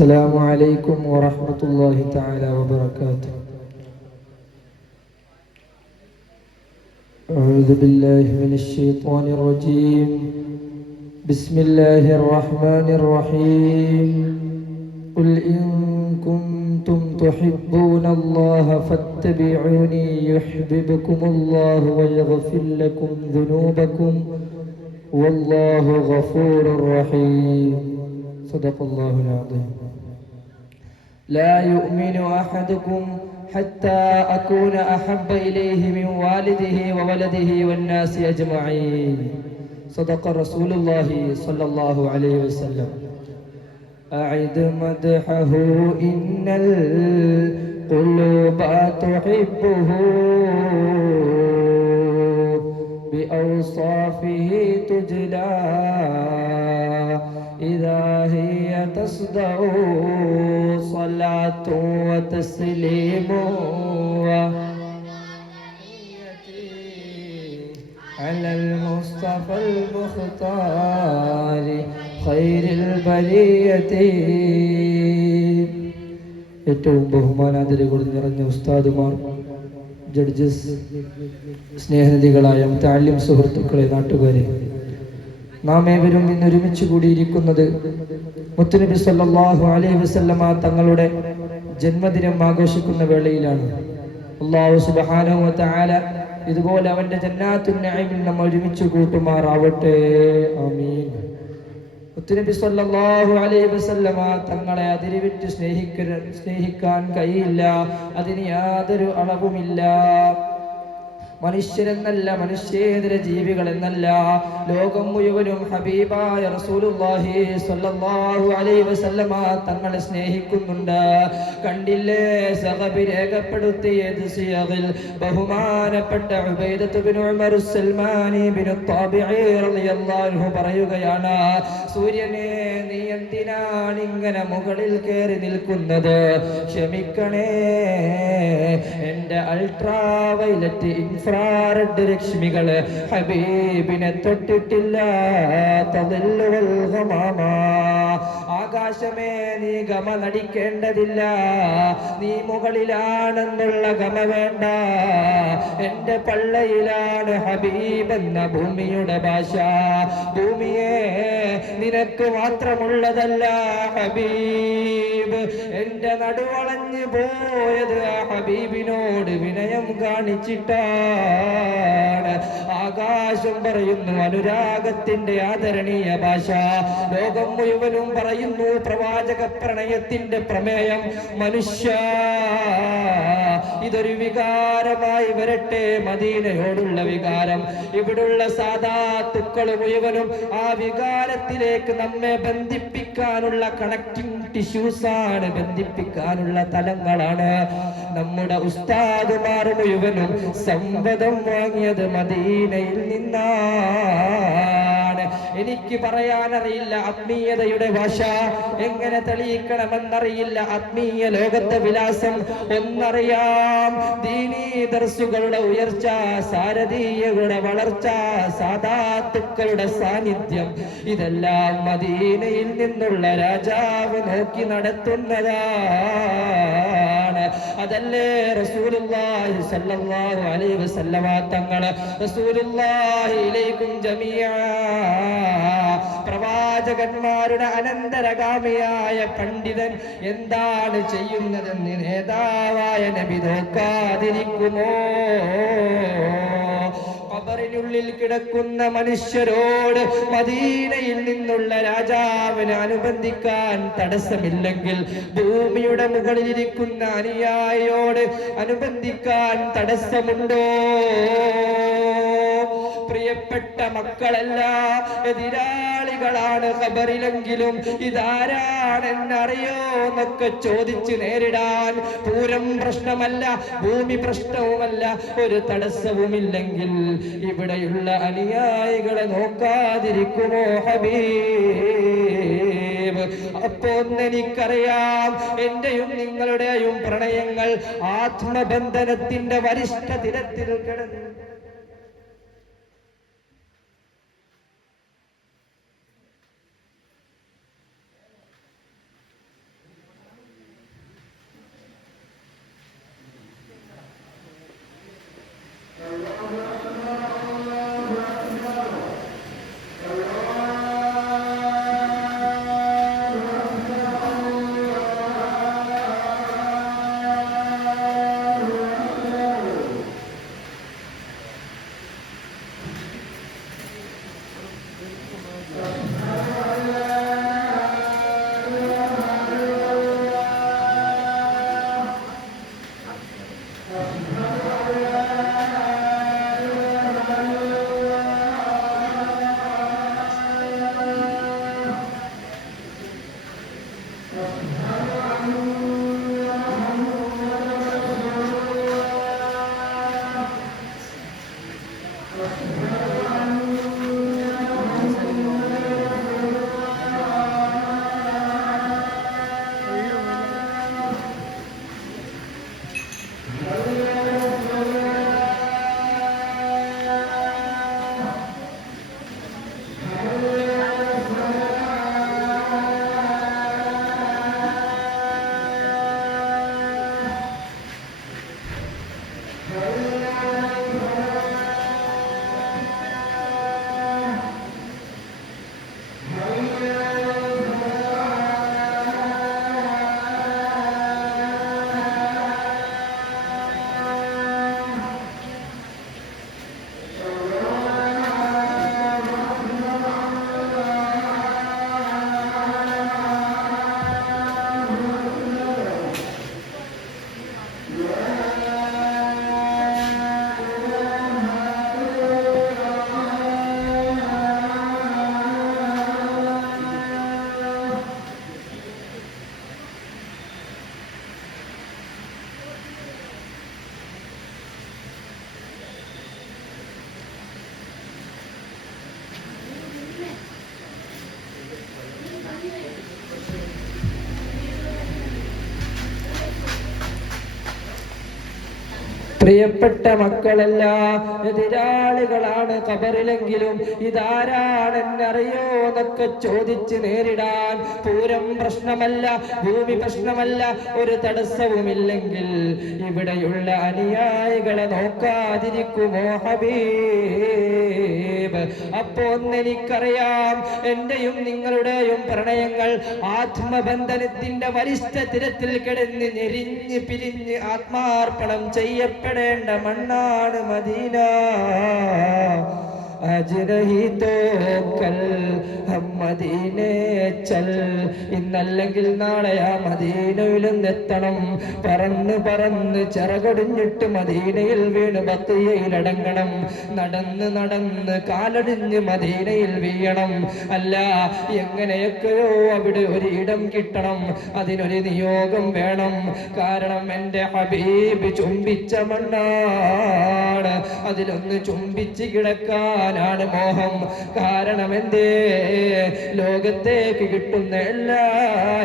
السلام عليكم ورحمة الله تعالى وبركاته. أعوذ بالله من الشيطان الرجيم. بسم الله الرحمن الرحيم. قل إن كنتم تحبون الله فاتبعوني يحببكم الله ويغفر لكم ذنوبكم والله غفور رحيم. صدق الله العظيم. لا يؤمن أحدكم حتى أكون أحب إليه من والده وولده والناس أجمعين. صدق رسول الله صلى الله عليه وسلم. أعد مدحه إن القلوب تحبه بأوصافه تجلى إذا هي تصدع صلاة وتسليم على المصطفى المختار خير البرية. ഏറ്റവും ബഹുമാനാദരവുകൾ നിറഞ്ഞ ഉസ്താദുമാർ, ജഡ്ജസ്, സ്നേഹനിധികളായ മുതഅല്ലിം സുഹൃത്തുക്കളെ, നാട്ടുകാരെ, നാം ഏവരും ഇന്ന് ഒരുമിച്ച് കൂടിയിരിക്കുന്നത് മുത്തുനബി സല്ലല്ലാഹു അലൈഹി വസല്ലമ തങ്ങളുടെ ജന്മദിനം ആഘോഷിക്കുന്ന വേളയിലാണ്. അല്ലാഹു സുബ്ഹാനഹു വ തആല ഇതുപോലെ അവന്റെ ജന്നാത്തുൻ നഈമിൽ നമ്മൾ ഒരുമിച്ച് കൂട്ടുമാറാവട്ടെ. ആമീൻ. മുത്തുനബി സല്ലല്ലാഹു അലൈഹി വസല്ലമ തങ്ങളെ അതിരുവിട്ട് സ്നേഹിക്കാൻ കഴിയില്ല. അതിന് യാതൊരു അളവുമില്ല. മനുഷ്യരെന്നല്ല, മനുഷ്യേതര ജീവികൾ എന്നല്ല, ലോകം മുഴുവനും ഹബീബായ റസൂലുള്ളാഹി സ്വല്ലല്ലാഹു അലൈഹി വസല്ലമ തങ്ങളെ സ്നേഹിക്കുന്നുണ്ട്. കണ്ടില്ലേ, സഹബി രേഖപ്പെടുത്തിയത് സിയഗിൽ ബഹുമാനപ്പെട്ട ഉബൈദത്ത് ബിൻ ഉമർ സൽമാനി ബിൻ താബിഈ റളിയല്ലാഹു അൻഹു പറയുകയാണ്, സൂര്യനെ നീ എന്തിനാണ് ഇങ്ങനെ മുകളിൽ കയറി നിൽക്കുന്നത്? ക്ഷമിക്കണേ, എന്റെ അൾട്രാവയലറ്റ് ഇൻഫ്രാറെഡ് രശ്മികള് ഹബീബിനെ തൊട്ടിട്ടില്ല. ആകാശമേ, നീ ഗമ നടിക്കേണ്ടതില്ല. നീ മുകളിലാണെന്നുള്ള ഗമ വേണ്ട. എന്റെ പള്ളയിലാണ് ഹബീബ് എന്ന ഭൂമിയുടെ ഭാഷ. ഭൂമിയെ, നിനക്ക് മാത്രമുള്ളതല്ല ഹബീബ്. എന്റെ നടുവളഞ്ഞു പോയത് ആ ഹബീബിനോട് വിനയം കാണിച്ചിട്ടാണ്. ആകാശം പറയുന്നു അനുരാഗത്തിന്റെ ആദരണീയ ഭാഷ. ലോകം മുഴുവനും പറയുന്നു പ്രവാചക പ്രണയത്തിന്റെ പ്രമേയം. മനുഷ്യ, ഇതൊരു വികാരമായി വരട്ടെ, മദീനയോടുള്ള വികാരം. ഇവിടുള്ള സാദാത്തുക്കൾ മുഴുവനും ആ വികാരത്തിലേക്ക് നമ്മെ ബന്ധിപ്പിക്കാനുള്ള കണക്റ്റിംഗ് ടിഷ്യൂസ് ആണ്, ബന്ധിപ്പിക്കാനുള്ള തലങ്ങളാണ്. നമ്മുടെ ഉസ്താദുമാർ മുഴുവനും സമ്പദം വാങ്ങിയത് മദീനയിൽ നിന്നാണ്. എനിക്ക് പറയാനറിയില്ല ആത്മീയതയുടെ ഭാഷ, എങ്ങനെ തെളിയിക്കണമെന്നറിയില്ല ആത്മീയ ലോകത്തെ വിലാസം. ഒന്നറിയാം, ദീനീ ദർസുകളുടെ ഉയർച്ച, സാരഥീയകളുടെ വളർച്ച, സാദാത്തുക്കളുടെ സാന്നിധ്യം, ഇതെല്ലാം മദീനയിൽ നിന്നുള്ള രാജാവ് നോക്കി നടത്തുന്നതാണ്. അതല്ലേ റസൂലുള്ളാഹി സ്വല്ലല്ലാഹു അലൈഹി വസല്ലമ തങ്ങൾ, റസൂലുള്ളാഹി ഇലൈക്കും ജമീഅ, പ്രവാചകന്മാരുടെ അനന്തരഗാമിയായ പണ്ഡിതൻ എന്താണ് ചെയ്യുന്നതെന്ന് നേതാവായ നബി നോക്കാതിരിക്കുമോ? ഖബറിനുള്ളിൽ കിടക്കുന്ന മനുഷ്യരോട് മദീനയിൽ നിന്നുള്ള രാജാവിനെ അനുബന്ധിക്കാൻ തടസ്സമില്ലെങ്കിൽ, ഭൂമിയുടെ മുകളിലിരിക്കുന്ന അനുയായിയോട് അനുബന്ധിക്കാൻ തടസ്സമുണ്ടോ? പ്രിയപ്പെട്ട മക്കളല്ല, എതിരാളികളാണ് ഖബറിലെങ്കിലും ഇതാരാണെന്നറിയോ എന്നൊക്കെ ചോദിച്ച് നേരിടാൻ പൂരം പ്രശ്നമല്ല, ഭൂമി പ്രശ്നവുമല്ല, ഒരു തടസ്സവുമില്ലെങ്കിൽ ഇവിടെയുള്ള അനുയായികളെ നോക്കാതിരിക്കുമോ ഹബീബ്? അപ്പോ എനിക്കറിയാം, എന്റെയും നിങ്ങളുടെയും പ്രണയങ്ങൾ ആത്മബന്ധനത്തിന്റെ വരിഷ്ഠ തിരത്തിൽ കിടന്നു. പ്രിയപ്പെട്ട മക്കളെല്ലാം എതിരാളികളാണ് ഖബറിലെങ്കിലും ഇതാരാണെന്നറിയോ എന്നൊക്കെ ചോദിച്ച് നേരിടാൻ പൂരം പ്രശ്നമല്ല, ഭൂമി പ്രശ്നമല്ല, ഒരു തടസ്സവുമില്ലെങ്കിൽ ഇവിടെയുള്ള അനുയായികളെ നോക്കാതിരിക്കുമോ ഹബീബ്? അപ്പോ ഒന്നെനിക്കറിയാം, എന്റെയും നിങ്ങളുടെയും പ്രണയങ്ങൾ ആത്മബന്ധനത്തിന്റെ വരിഷ്ഠ തിരത്തിൽ കിടന്ന് ഞെരിഞ്ഞ് പിരിഞ്ഞ് ആത്മാർപ്പണം ചെയ്യപ്പെടേണ്ട മണ്ണാണ് മദീന. മദീനെ ചൽ, ഇന്നല്ലെങ്കിൽ നാളെ ആ മദീനയിലെന്നെത്തണം. പറന്ന് പറന്ന് ചിറകൊടിഞ്ഞിട്ട് മദീനയിൽ വീണ് ബഖിയയിലടങ്ങണം. നടന്ന് നടന്ന് കാലടിഞ്ഞ് മദീനയിൽ വീഴണം. അല്ല, എങ്ങനെയൊക്കെയോ അവിടെ ഒരു ഇടം കിട്ടണം, അതിനൊരു നിയോഗം വേണം. കാരണം എൻ്റെ ഹബീബ് ചുംബിച്ച മണ്ണാണ്, അതിലൊന്ന് ചുംബിച്ച് കിടക്കാനാണ് മോഹം. കാരണം എന്തേ? ലോകത്തേക്ക് കിട്ടുന്ന എല്ലാ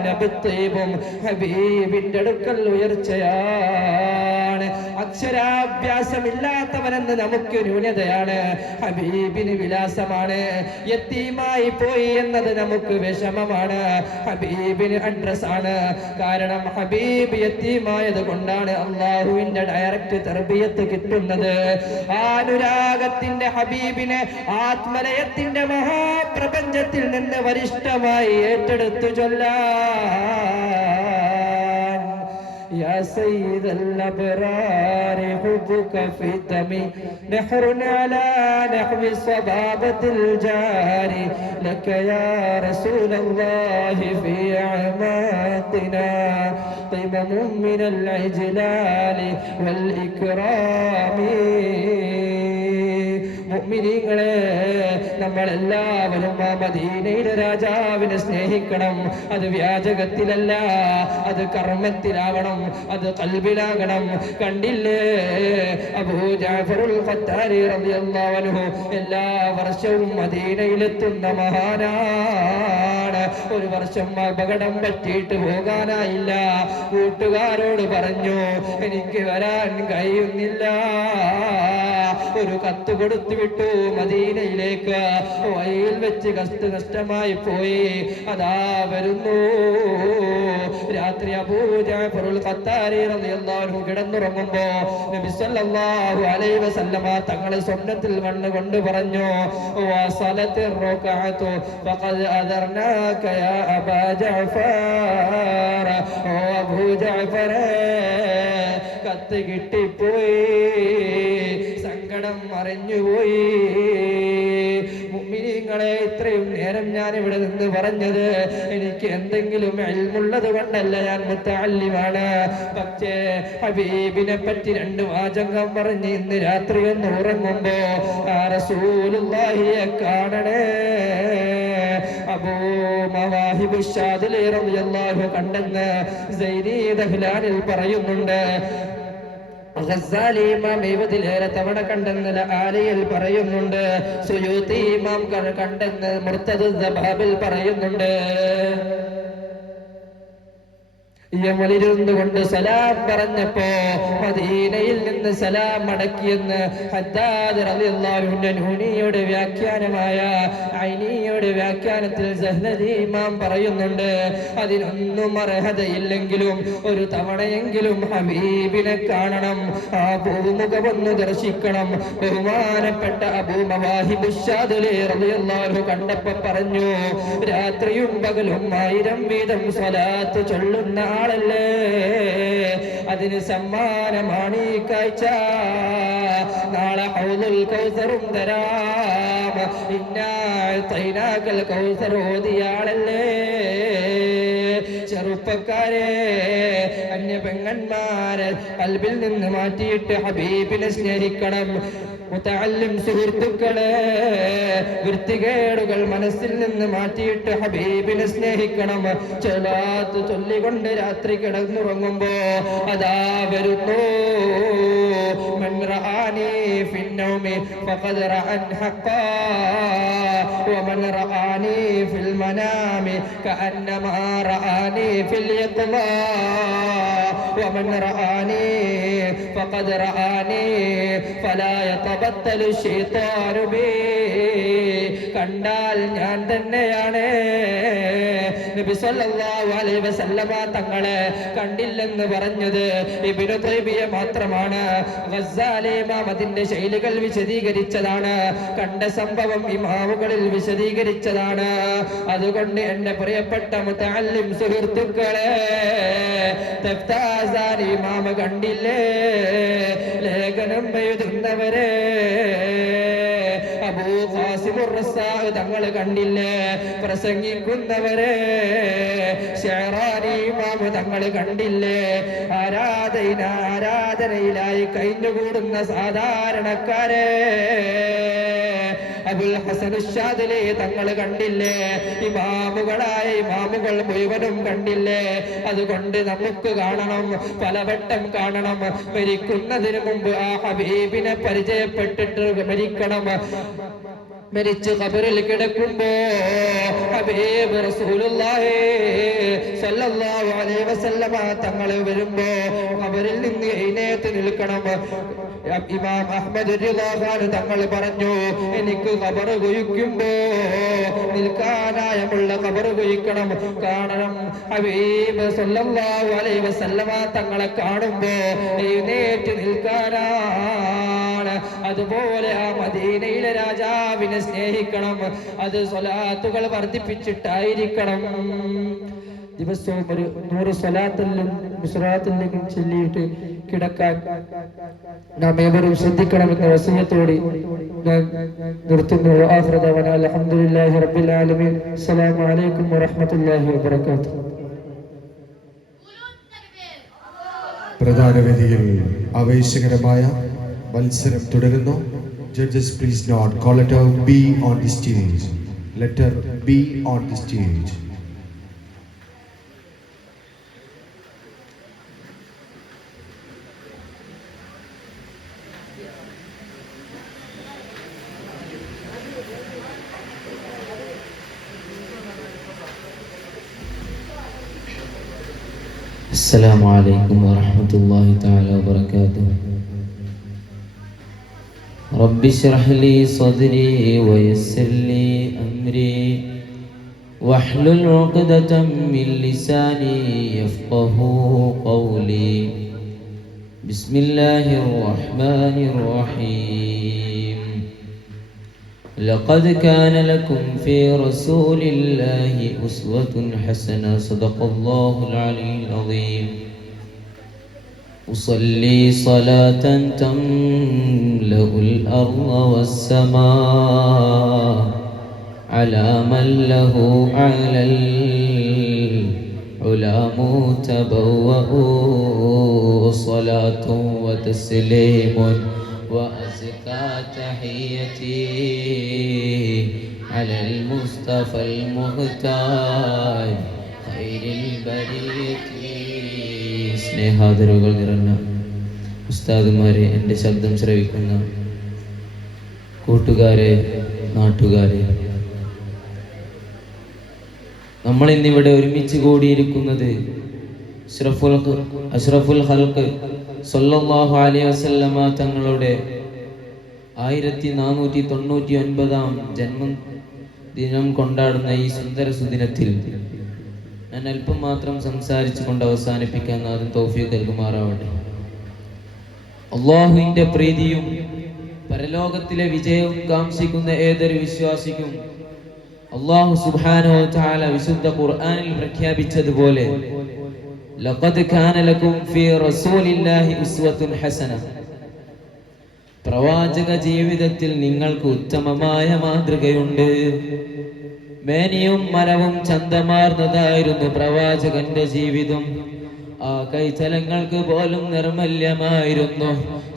നബിത്തീബും ഹബീബിന്റെ അടുക്കൽ ഉയർച്ചയാണ്. അക്ഷരാഭ്യാസമില്ലാത്തവനെന്ന് നമുക്ക് ന്യൂനതയാണ്, ഹബീബിന് വിലാസമാണ്. യത്തീമായി പോയി എന്നത് നമുക്ക് വിഷമമാണ്, ഹബീബിന് അഡ്രസ് ആണ്. കാരണം ഹബീബ് യത്തീമായത് കൊണ്ടാണ് അള്ളാഹുവിന്റെ ഡയറക്റ്റ് തർബിയത്ത് കിട്ടുന്നത്. അനുരാഗത്തിന്റെ ഹബീബിനെ ആത്മലയത്തിന്റെ മഹാപ്രപഞ്ചത്തിൽ നിന്ന് വരിഷ്ഠമായി ഏറ്റെടുത്തു ചൊല്ലാൻ. يا سيد الأبرار حبك في دمي نحر على نحو صبابة الجاري لك يا رسول الله في أعماقنا قمم من العجلال والإكرام. മുഅ്മിനീങ്ങളെ, നമ്മളെല്ലാവരും ആ മദീനയുടെ രാജാവിനെ സ്നേഹിക്കണം. അത് വ്യാജകത്തിലല്ല, അത് കർമ്മത്തിലാവണം, അത് ഖൽബിലാകണം. കണ്ടില്ലേ, അബൂ ജഅഫറുൽ ഖത്താരി റളിയല്ലാഹു അൻഹു എല്ലാ വർഷവും മദീനയിലെത്തുന്ന മഹാനാണ്. ഒരു വർഷം അപകടം പറ്റിയിട്ട് പോകാനായില്ല. കൂട്ടുകാരോട് പറഞ്ഞു, എനിക്ക് വരാൻ കഴിയുന്നില്ല. ഒരു കത്ത് കൊടുത്തു വിട്ടു മദീനയിലേക്ക്. വഴിയിൽ വെച്ച് നഷ്ടമായി പോയി. അതാ വരുന്നു. രാത്രി അബൂ ജഅഫറുൽ ഖത്താരി റളിയല്ലാഹു അൻഹു കിടന്നുറങ്ങുമ്പോ നബി സല്ലല്ലാഹു അലൈഹി വസല്ലമ തങ്ങളെ സ്വപ്നത്തിൽ വന്നുകൊണ്ട് പറഞ്ഞു, വസലത്തിർ റകഅതു ഫഖദ് അദർനാക യാ അബാ ജഅഫർ. ഓ അബൂ ജഅഫർ, കത്ത് കിട്ടിപ്പോയി, സങ്കടം മറിഞ്ഞുപോയി. മുഅ്മിനീങ്ങളെ, ഇത്രയും നേരം ഞാൻ ഇവിടെ നിന്ന് പറഞ്ഞത് എനിക്ക് എന്തെങ്കിലും ഇൽമുള്ളത് കൊണ്ടല്ല, ഞാൻ മുത്തഅല്ലിമാണ്. പക്ഷേ ഹബീബിനെ പറ്റി രണ്ട് വാചകം പറഞ്ഞ് ഇന്ന് രാത്രി ഒന്ന് ഉറങ്ങുമ്പോ ആ റസൂലുള്ളാഹിയെ കാണണേ, ആ അബൂ മവാഹിബു ഷാദിലി റളിയല്ലാഹു കണ്ടെന്ന് സൈനി ദഹ്ലാനിൽ പറയുന്നുണ്ട്. ഗസ്സാലി ഇമാം 70 തവണ കണ്ടെന്ന് ആലിയിൽ പറയുന്നുണ്ട്. സുയൂത്തി ഇമാം കണ്ടെന്ന് മുർത്തദ് സബാബിൽ പറയുന്നുണ്ട്. യമനിലിരുന്നു കൊണ്ട് സലാം പറഞ്ഞപ്പോ മദീനയിൽ നിന്ന് സലാം മടക്കിയെന്ന് ഹദ്ദാദ് റളിയല്ലാഹു അൻഹു നൂനിയുടെ വ്യാഖ്യാനമായ ഐനിയുടെ വ്യാഖ്യാനത്തിൽ സഹ്ലദി ഇമാം പറയുന്നുണ്ട്. അതിനൊന്നും അർഹതയില്ലെങ്കിലും ഒരു തവണയെങ്കിലും ഹബീബിനെ കാണണം, ആ പൂമുഖമൊന്ന് ദർശിക്കണം. ബഹുമാനപ്പെട്ട അബൂ മവാഹിബു ഷാദിലി റളിയല്ലാഹു കണ്ടപ്പോ പറഞ്ഞു, രാത്രിയും പകലും 1000 വീതം സ്വലാത്ത് ചൊല്ലുന്ന ആളല്ലേ, അതിന് സമ്മാനമാണ് ഈ കാഴ്ച. നാളെ ഹൗദുൽ കൗസറും തരാം, ഇന്നാ അഅ്തൈനാകൽ കൗസർ ഓതിയ ആളല്ലേ. ചെറുപ്പക്കാരെ, അന്യ പെങ്ങന്മാരെ കൽബിൽ നിന്ന് മാറ്റിയിട്ട് ഹബീബിനെ സ്നേഹിക്കണം. മുതഅല്ലിം സുഹൃത്തുക്കളെ, വൃത്തികേടുകൾ മനസ്സിൽ നിന്ന് മാറ്റിയിട്ട് ഹബീബിനെ സ്നേഹിക്കണം. സ്വലാത്ത് ചൊല്ലിക്കൊണ്ട് രാത്രി കിടന്നുറങ്ങുമ്പോ അതാ വരുന്നു, മൻ റആനി ഫിന്നൗമി ഫഖദ് റഅൻ ഹഖ്ഖാ വമൻ റആനി ഫിൽ മനാമി കഅന്നമാ റആനി ഫിൽ യഖ്ളാ വമൻ റആനി ഫഖദ് റആനി ഫലാ യതബത്തലു ശൈത്താനു ബി. കണ്ടാൽ ഞാൻ തന്നെയാണ്. നബി സല്ലല്ലാഹു അലൈഹി വസല്ലമ തങ്ങളെ കണ്ടില്ലെന്ന് പറഞ്ഞത് ഇബ്നു തൈമിയ മാത്രമാണ്. ഗസ്സാലി ഇമാം അതിന്റെ ശൈലികൾ വിശദീകരിച്ചതാണ്, കണ്ട സംഭവം ഇമാമുകളിൽ വിശദീകരിച്ചതാണ്. അതുകൊണ്ട് എന്റെ പ്രിയപ്പെട്ട മുതഅല്ലിം സുഹൃത്തുക്കളെ, തഫ്താസാനി ഇമാം കണ്ടില്ലേ, ലേഖനം എഴുതുന്നവരെ, അബൂ ഖാസിമുർ റസാഖ് തങ്ങൾ കണ്ടില്ലേ, പ്രസംഗിക്കുന്നവരെ, ശഅറാനി ഇമാം തങ്ങൾ കണ്ടില്ലേ, ആരാധനയിലായി കഴിഞ്ഞുകൂടുന്ന സാധാരണക്കാരെ, അബുൽ ഹസൻ ഷാദിലി തങ്ങൾ കണ്ടില്ലേ, ഇമാമുകളായ ഇമാമുകൾ മുഴുവനും കണ്ടില്ലേ. അതുകൊണ്ട് നമുക്ക് കാണണം, പലവട്ടം കാണണം. മരിക്കുന്നതിന് മുമ്പ് ആ ഹബീബിനെ പരിചയപ്പെട്ടിട്ട് മരിക്കണം. മരിച്ച് ഖബറിൽ കിടക്കുമ്പോ ഹബീബ് റസൂലുള്ളാഹി സ്വല്ലല്ലാഹു അലൈഹി വസല്ലമ തങ്ങൾ വരുമ്പോ ഖബറിൽ നിന്ന് എഴുന്നേറ്റ് നിൽക്കണം. ഇമാം അഹ്മദ് റിളാഹു തങ്ങൾ പറഞ്ഞു, എനിക്ക് ഖബർ കുഴിക്കുമ്പോ നിൽക്കാനായുള്ള ഖബർ കുഴിക്കണം, കാണണം. ഹബീബ് സ്വല്ലല്ലാഹു അലൈഹി വസല്ലമ തങ്ങളെ കാണുമ്പോ എഴുന്നേറ്റ് നിൽക്കാനാണ്. അതുപോലെ ആ മദീനയിലെ രാജാവിനെ സ്നേഹിക്കണം. അത് സ്വലാത്തുകൾ വർദ്ധിപ്പിച്ചിട്ടായിരിക്കണം. ദിവസവും ഒരു 100 സ്വലാത്തിലും മുസ്റാത്തിലേക്കും ചൊല്ലിയിട്ട് കിടക്കാൻ നാം ഏവരും ശ്രദ്ധിക്കണമെന്ന വസിയത്തോടെ ഞാൻ നിർത്തുന്നു. അൽഹംദുലില്ലാഹി റബ്ബിൽ ആലമീൻ. അസ്സലാമു അലൈക്കും വറഹ്മത്തുള്ളാഹി വബറകാതുഹു. പ്രധാന വേദിയിൽ ആവേശകരമായ മത്സരം തുടരുന്നു. Judges, please note, call letter B on the stage. Letter B on the stage. Assalamu alaikum wa rahmatullahi ta'ala wa barakatuh. Rabbi shrah li sadri wa yassir li amri wahlul 'uqdatam min lisani yafqahu qawli. Bismillahir rahmanir rahim. Laqad kana lakum fi rasulillahi uswatun hasanah. Sadaqallahul aliyyul azim. أصلي صلاة تملأ الأرض والسماء على من له أعلى العلا متبوأ. صلاة وتسليم وأزكى تحيتي على المصطفى المصطفى المختار خير البرية. സ്നേഹാദരവുകൾ നിറഞ്ഞ ഉസ്താദുമാരെ, എൻ്റെ ശബ്ദം ശ്രവിക്കുന്ന കൂട്ടുകാരെ, നാട്ടുകാരെ, നമ്മൾ ഇന്നിവിടെ ഒരുമിച്ച് കൂടിയിരിക്കുന്നത് അഷ്റഫുൽ ഖൽഖ് സല്ലല്ലാഹു അലൈഹി വസല്ലമ തങ്ങളുടെ 1499 ജന്മദിനം കൊണ്ടാടുന്ന ഈ സുന്ദര സുദിനത്തിൽ ഞാൻ അല്പം മാത്രം സംസാരിച്ചു കൊണ്ട് അവസാനിപ്പിക്കാൻ നാഥൻ തൗഫീഖ് നൽകുമാറാവട്ടെ. അള്ളാഹുവിന്റെ പ്രീതിയും പരലോകത്തിലെ വിജയവും കാംക്ഷിക്കുന്ന ഏതൊരു വിശ്വാസിക്കും അള്ളാഹു സുബ്ഹാനഹു വ തആല വിശുദ്ധ ഖുർആനിൽ പ്രഖ്യാപിച്ചതുപോലെ ലഖദ് കാന ലക്കും ഫീ റസൂലില്ലാഹി ഉസ്വത്തുൻ ഹസന, പ്രവാചക ജീവിതത്തിൽ നിങ്ങൾക്ക് ഉത്തമമായ മാതൃകയുണ്ട്. മേനിയും മരവും ചന്തമാർന്നതായിരുന്നു പ്രവാചകന്റെ ജീവിതം. ആ കൈതലങ്ങൾക്ക് പോലും നിർമല്യമായിരുന്നു.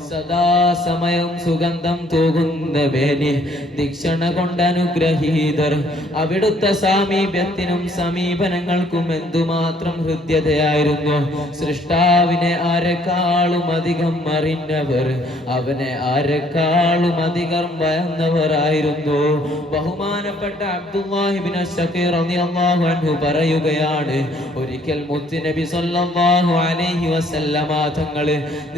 സദാസമയം സുഗന്ധം തൂകുന്ന മേനി, ദീക്ഷണ കൊണ്ട് അനുഗ്രഹീതർ. അവിടുത്തെ സാമീപ്യത്തിനും സമീപനങ്ങൾക്കും എന്തുമാത്രം ഹൃദ്യതയായിരുന്നു. സൃഷ്ടാവിനെ ആരെക്കാളും അധികം അറിഞ്ഞവർ, അവനെ ആരെക്കാളും അധികം ഭയന്നവരായിരുന്നു. ബഹുമാനപ്പെട്ട അബ്ദുല്ലാഹി ഇബ്നു ശഖീർ റളിയല്ലാഹു അൻഹു പറയുകയാണ്, ഒരിക്കൽ മുത്തുനബി സല്ലല്ലാഹു അലൈഹി വസല്ലമ തങ്ങൾ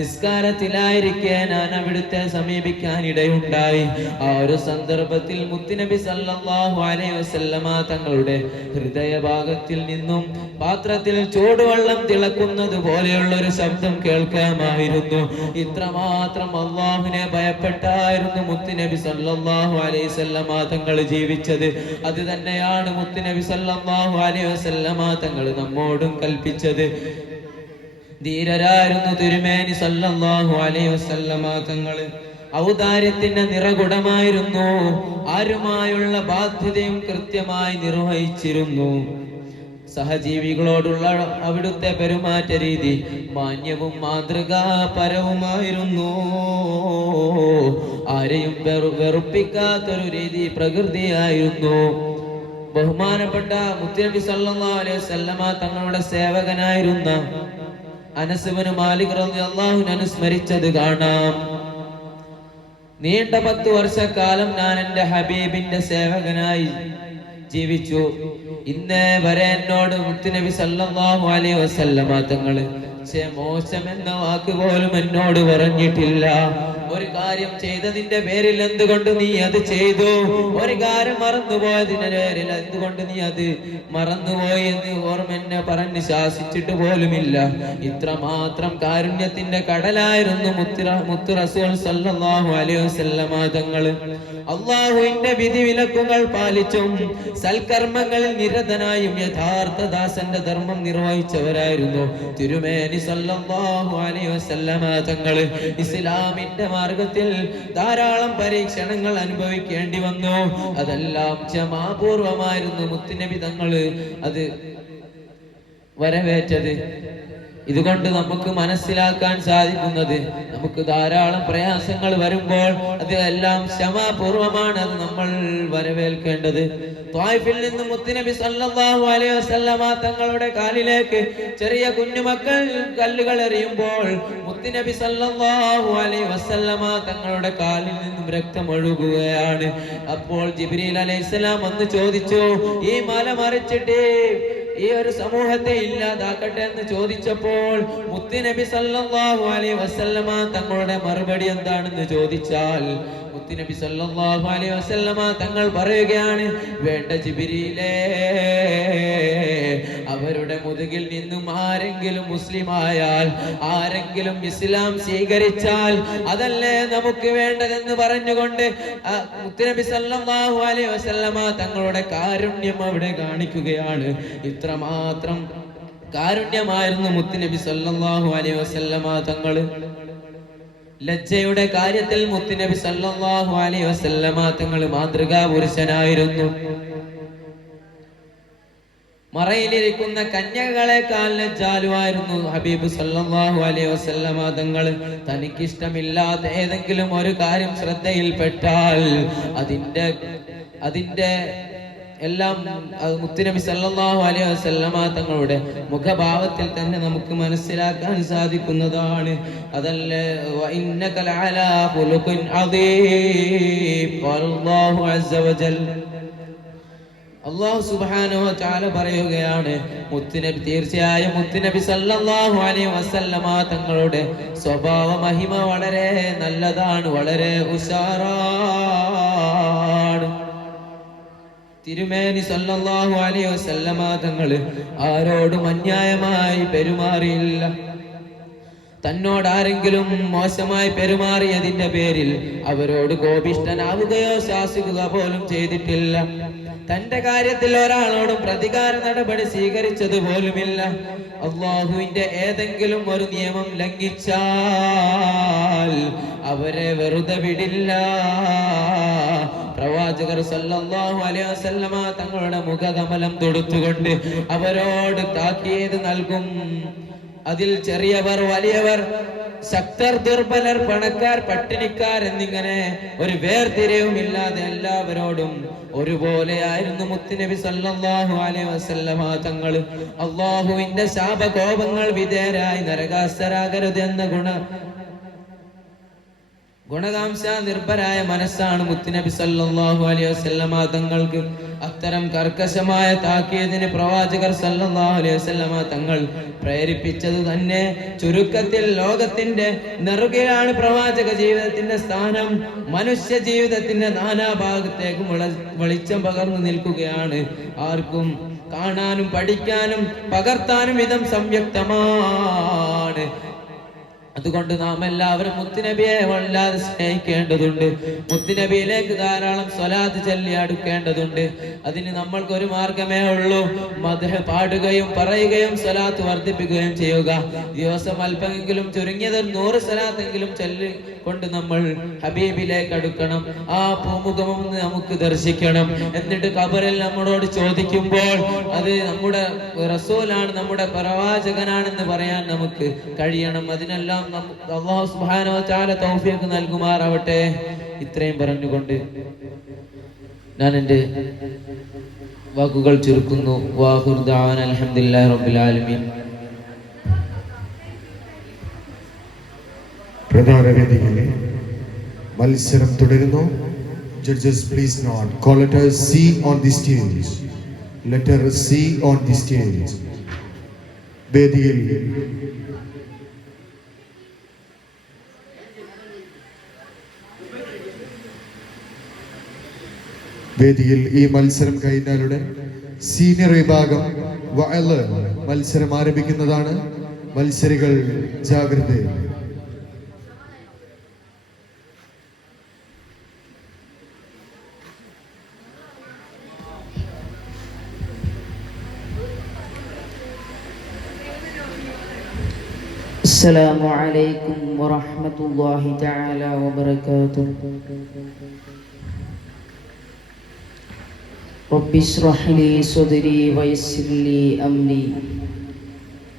നിസ്കാരത്തിലായിരിക്കും ഞാൻ അവിടുത്തെ സമീപിക്കാനിടയുണ്ടായി. ആ ഒരു സന്ദർഭത്തിൽ മുത്തുനബി സല്ലല്ലാഹു അലൈഹി വസല്ലമ തങ്ങളുടെ ഹൃദയഭാഗത്തിൽ നിന്നും പാത്രത്തിൽ ചൂടുവെള്ളം തിളക്കുന്നത് പോലെയുള്ള ഒരു ശബ്ദം കേൾക്കാമായിരുന്നു. ഇത്രമാത്രം അള്ളാഹുവിനെ ഭയപ്പെട്ടായിരുന്നു മുത്തുനബി സല്ലല്ലാഹു അലൈഹി വസല്ലമ തങ്ങൾ ജീവിച്ചത്. അത് തന്നെയാണ് മുത്തുനബി സല്ലല്ലാഹു അലൈഹി വസല്ലമ തങ്ങൾ നമ്മോടും കൽപ്പിച്ചത്. ധീരരായിരുന്നു തിരുമേനി സല്ലല്ലാഹു അലൈഹി വസല്ലമ തങ്ങൾ. ഔദാര്യത്തിന്റെ നിറകുടമായിരുന്നു. ആരുമായുള്ള ബാധ്യതയും കൃത്യമായി നിർവഹിച്ചിരുന്നു. സഹജീവികളോടുള്ള അവിടുത്തെ പെരുമാറ്റ രീതി മാന്യവും മാതൃകാപരവുമായിരുന്നു. ആരെയും വെറുപ്പിക്കാത്തൊരു രീതി പ്രകൃതിയായിരുന്നു. ബഹുമാനപ്പെട്ട മുത്തുനബി സല്ലല്ലാഹു അലൈഹി വസല്ലമ തങ്ങളുടെ സേവകനായിരുന്ന അനസ് ഇബ്നു മാലിക് റളിയല്ലാഹു അൻഹു അനുസ്മരിച്ചത് കാണാം. നീണ്ട 10 വർഷക്കാലം ഞാൻ എൻ്റെ ഹബീബിന്റെ സേവകനായി ജീവിച്ചു. ഇന്നേ വരെ എന്നോട് മുത്തുനബി സല്ലല്ലാഹു അലൈഹി വസല്ലമ തങ്ങള് മോശം എന്ന വാക്ക് പോലും എന്നോട് പറഞ്ഞിട്ടില്ല. ഒരു കാര്യം ചെയ്തതിന്റെ പേരിൽ എന്തുകൊണ്ട് നീ അത് ചെയ്തു, ഒരു കാര്യം മറന്നുപോയതിന്റെ പേരിൽ എന്തുകൊണ്ട് നീ അത് മറന്നുപോയി എന്ന് ഓർമ്മ എന്നെ പറഞ്ഞ് ശാസിച്ചിട്ട് പോലുമില്ല. ഇത്രമാത്രം കാരുണ്യത്തിന്റെ കടലായിരുന്നു മുത്തു റസൂൽ സല്ലല്ലാഹു അലൈഹി വസല്ലമ തങ്ങള്. അള്ളാഹുവിന്റെ വിധിവിലക്കുകൾ പാലിച്ചും സൽക്കർമ്മങ്ങളിൽ നിരതനായും യഥാർത്ഥ ദാസന്റെ ധർമ്മം നിർവഹിച്ചവരായിരുന്നു തിരുമേനി സല്ലല്ലാഹു അലൈഹി വസല്ലമ തങ്ങള്. ഇസ്ലാമിന്റെ മാർഗത്തിൽ ധാരാളം പരീക്ഷണങ്ങൾ അനുഭവിക്കേണ്ടി വന്നു. അതെല്ലാം ക്ഷമാപൂർവമായിരുന്നു മുത്തുനബി തങ്ങള് അത് വരവേറ്റത്. ഇതുകൊണ്ട് നമുക്ക് മനസ്സിലാക്കാൻ സാധിക്കുന്നത്, നമുക്ക് ധാരാളം പ്രയാസങ്ങൾ വരുമ്പോൾ അത് എല്ലാം ക്ഷമാപൂർവമാണ് അത് നമ്മൾ വരവേൽക്കേണ്ടത്. ത്വായിഫിൽ നിന്ന് മുത്തുനബി സല്ലല്ലാഹു അലൈഹി വസല്ലമ തങ്ങളുടെ കാലിലേക്ക് ചെറിയ കുഞ്ഞുമക്കൾ കല്ലുകൾ എറിയുമ്പോൾ മുത്തുനബി സല്ലല്ലാഹു അലൈഹി വസല്ലമ തങ്ങളുടെ കാലിൽ നിന്നും രക്തം ഒഴുകുകയാണ്. അപ്പോൾ ജിബ്രീൽ അലൈഹിസ്സലാം വന്ന് ചോദിച്ചു, ഈ മല മറിച്ചിട്ട് ഈ ഒരു സമൂഹത്തെ ഇല്ലാതാക്കട്ടെ എന്ന് ചോദിച്ചപ്പോൾ മുത്തുനബി സല്ലല്ലാഹു അലൈഹി വസല്ലമ തങ്ങളുടെ മറുപടി എന്താണെന്ന് ചോദിച്ചാൽ മുത്തുനബി സല്ലല്ലാഹു അലൈഹി വസല്ലമ തങ്ങൾ പറയുകയാണ്, വേണ്ട ജിബ്രീലേ, അവരുടെ മുതുകിൽ നിന്നും ആരെങ്കിലും മുസ്ലിമായാൽ, ആരെങ്കിലും ഇസ്ലാം സ്വീകരിച്ചാൽ അതല്ലേ നമുക്ക് വേണ്ടതെന്ന് പറഞ്ഞുകൊണ്ട് മുത്തുനബി സല്ലല്ലാഹു അലൈഹി വസല്ലമ തങ്ങളുടെ കാരുണ്യം അവിടെ കാണിക്കുകയാണ്. ഇത്രമാത്രം കാരുണ്യമായിരുന്നു മുത്തുനബി സല്ലല്ലാഹു അലൈഹി വസല്ലമ തങ്ങള്. ലജ്ജയുടെ കാര്യത്തിൽ മുത്തുനബി സല്ലല്ലാഹു അലൈഹി വസല്ലമ തങ്ങൾ മാതൃകാ പുരുഷനായിരുന്നു. മറയിലിരിക്കുന്ന കന്യകളെക്കാൾ ലജ്ജാലുവായിരുന്നു ഹബീബ് സല്ലല്ലാഹു അലൈഹി വസല്ലമ തങ്ങൾ. തനിക്കിഷ്ടമില്ലാത്ത ഏതെങ്കിലും ഒരു കാര്യം ശ്രദ്ധയിൽപ്പെട്ടാൽ അതിന്റെ എല്ലാം മുത്തുനബി സല്ലല്ലാഹു അലൈഹി വസല്ലമ തങ്ങളുടെ മുഖഭാവത്തിൽ തന്നെ നമുക്ക് മനസ്സിലാക്കാൻ സാധിക്കുന്നതാണ്. അതല്ലേ വഇന്നക ലഅലാ ഖുലുഖിൻ അദീം ഖാലല്ലാഹു അസ്സ വജൽ. അല്ലാഹു സുബ്ഹാനഹു വ തആല പറയുകയാണ്, മുത്തുനബി തീർച്ചയായും മുത്തുനബി സല്ലല്ലാഹു അലൈഹി വസല്ലമ തങ്ങളുടെ സ്വഭാവ മഹിമ വളരെ നല്ലതാണ്, വളരെ ഉശാറാണ്. തിരുമേനി സല്ലല്ലാഹു അലൈഹി വസല്ലമ തങ്ങൾ ആരോടും അന്യായമായി പെരുമാറിയില്ല. തന്നോട് ആരെങ്കിലും മോശമായി പെരുമാറിയതിന്റെ പേരിൽ അവരോട് കോപിഷ്ഠനാവുകയോ ശാസിക്കുക പോലും ചെയ്തിട്ടില്ല. തന്റെ കാര്യത്തിൽ ഒരാളോടും പ്രതികാര നടപടി സ്വീകരിച്ചത് പോലുമില്ല. അള്ളാഹുവിന്റെ ഏതെങ്കിലും ഒരു നിയമം ലംഘിച്ചാൽ അവരെ വെറുതെ വിടില്ല. പ്രവാചകർ സല്ലല്ലാഹു അലൈഹി വസല്ലമ തങ്ങളുടെ മുഖകമലം തൊടുത്തുകൊണ്ട് അവരോട് താക്കീത് നൽകും. അതിൽ ചെറിയവർ വലിയവർ, ശക്തർ ദുർബലർ, പണക്കാർ പട്ടിണിക്കാർ എന്നിങ്ങനെ ഒരു വേർതിരിവുമില്ലാതെ എല്ലാവരോടും ഒരുപോലെയായിരുന്നു മുത്തുനബി സല്ലല്ലാഹു അലൈഹി വസല്ലമ തങ്ങൾ. അള്ളാഹുവിന്റെ ശാപകോപങ്ങൾ വിധേയരായി നരകാസ്തരാകരുത് എന്ന ഗുണകാംക്ഷ നിർഭരായ മനസ്സാണ് മുത്തുനബി സല്ലല്ലാഹു അലൈഹി വസല്ലമ തങ്ങൾക്ക്. അത്തരം കർക്കശമായ താക്കീതിന് പ്രവാചകർ സല്ലല്ലാഹു അലൈഹി വസല്ലമ തങ്ങൾ പ്രേരിപ്പിച്ചത് തന്നെ. ചുരുക്കത്തിൽ ലോകത്തിന്റെ നെറുകയിലാണ് പ്രവാചക ജീവിതത്തിന്റെ സ്ഥാനം. മനുഷ്യ ജീവിതത്തിന്റെ നാനാഭാഗത്തേക്കും വെളിച്ചം പകർന്നു നിൽക്കുകയാണ്. ആർക്കും കാണാനും പഠിക്കാനും പകർത്താനും വിധം സംയുക്തമാണ്. അതുകൊണ്ട് നാം എല്ലാവരും മുത്തുനബിയെ വല്ലാതെ സ്നേഹിക്കേണ്ടതുണ്ട്. മുത്തുനബിയിലേക്ക് ധാരാളം സ്വലാത്ത് ചൊല്ലി അടുക്കേണ്ടതുണ്ട്. അതിന് നമ്മൾക്ക് ഒരു മാർഗമേ ഉള്ളൂ, മദ്ഹ് പാടുകയും പറയുകയും സ്വലാത്ത് വർദ്ധിപ്പിക്കുകയും ചെയ്യുക. ദിവസം അല്പമെങ്കിലും ചുരുങ്ങിയത് 100 സ്വലാത്തെങ്കിലും ചൊല്ലിക്കൊണ്ട് നമ്മൾ ഹബീബിലേക്ക് അടുക്കണം. ആ പൂമുഖം നമുക്ക് ദർശിക്കണം. എന്നിട്ട് ഖബറിൽ നമ്മളോട് ചോദിക്കുമ്പോൾ അത് നമ്മുടെ റസൂലാണ്, നമ്മുടെ പ്രവാചകനാണെന്ന് പറയാൻ നമുക്ക് കഴിയണം. അതിനെല്ലാം അല്ലാഹു സുബ്ഹാനഹു വ തആല തൗഫീഖ് നൽകുമാറാവട്ടെ. ഇത്രയും പറഞ്ഞുകൊണ്ട് ഞാൻ എൻ്റെ വാക്കുകൾ ചുരുക്കുന്നു. വാഖിറു ദഅവാനാ അൽഹംദുലില്ലാഹി റബ്ബിൽ ആലമീൻ. പ്രധാന വേദിയിലെ മത്സരം തുടരുന്നു. Judges, please not. Call letter C on the stage. Letter C on the stage. വേദിയിൽ ഈ മത്സരം കഴിഞ്ഞാലുടൻ സീനിയർ വിഭാഗം വഅള് മത്സരം ആരംഭിക്കുന്നതാണ്. മത്സരികൾ ജാഗ്രത. السلام عليكم ورحمة الله تعالى وبركاته. رب اشرح لي صدري ويسر لي أمري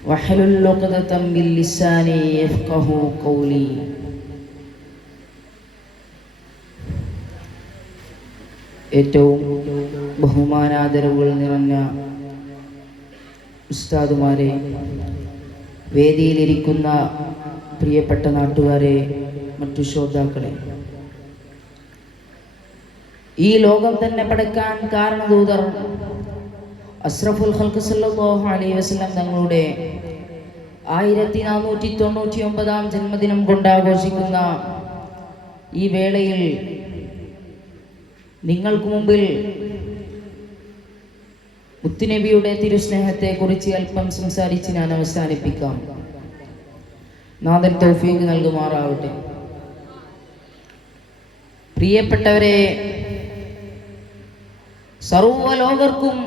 واحلل عقدة من لساني يفقهوا قولي. ഏറ്റവും ബഹുമാനാദരവുകൾ നിറഞ്ഞ ഉസ്താദുമാരെ, വേദിയിലിരിക്കുന്ന പ്രിയപ്പെട്ട നാട്ടുകാരെ, മറ്റു ശ്രോതാക്കളെ, ഈ ലോകം തന്നെ പടക്കാൻ കാരണദൂതർ അസ്റഫുൽ ഖൽഖ് സല്ലല്ലാഹു അലൈഹി വസല്ലം തങ്ങളുടെ 1499 ജന്മദിനം കൊണ്ടാഘോഷിക്കുന്ന ഈ വേളയിൽ നിങ്ങൾക്ക് മുമ്പിൽ മുത്തുനബിയുടെ തിരുസ്നേഹത്തെക്കുറിച്ച് അല്പം സംസാരിച്ച് ഞാൻ അവസാനിപ്പിക്കാം. നാഥൻ തൗഫീഖ് നൽകുമാറാവട്ടെ. പ്രിയപ്പെട്ടവരെ, സർവ്വലോകർക്കും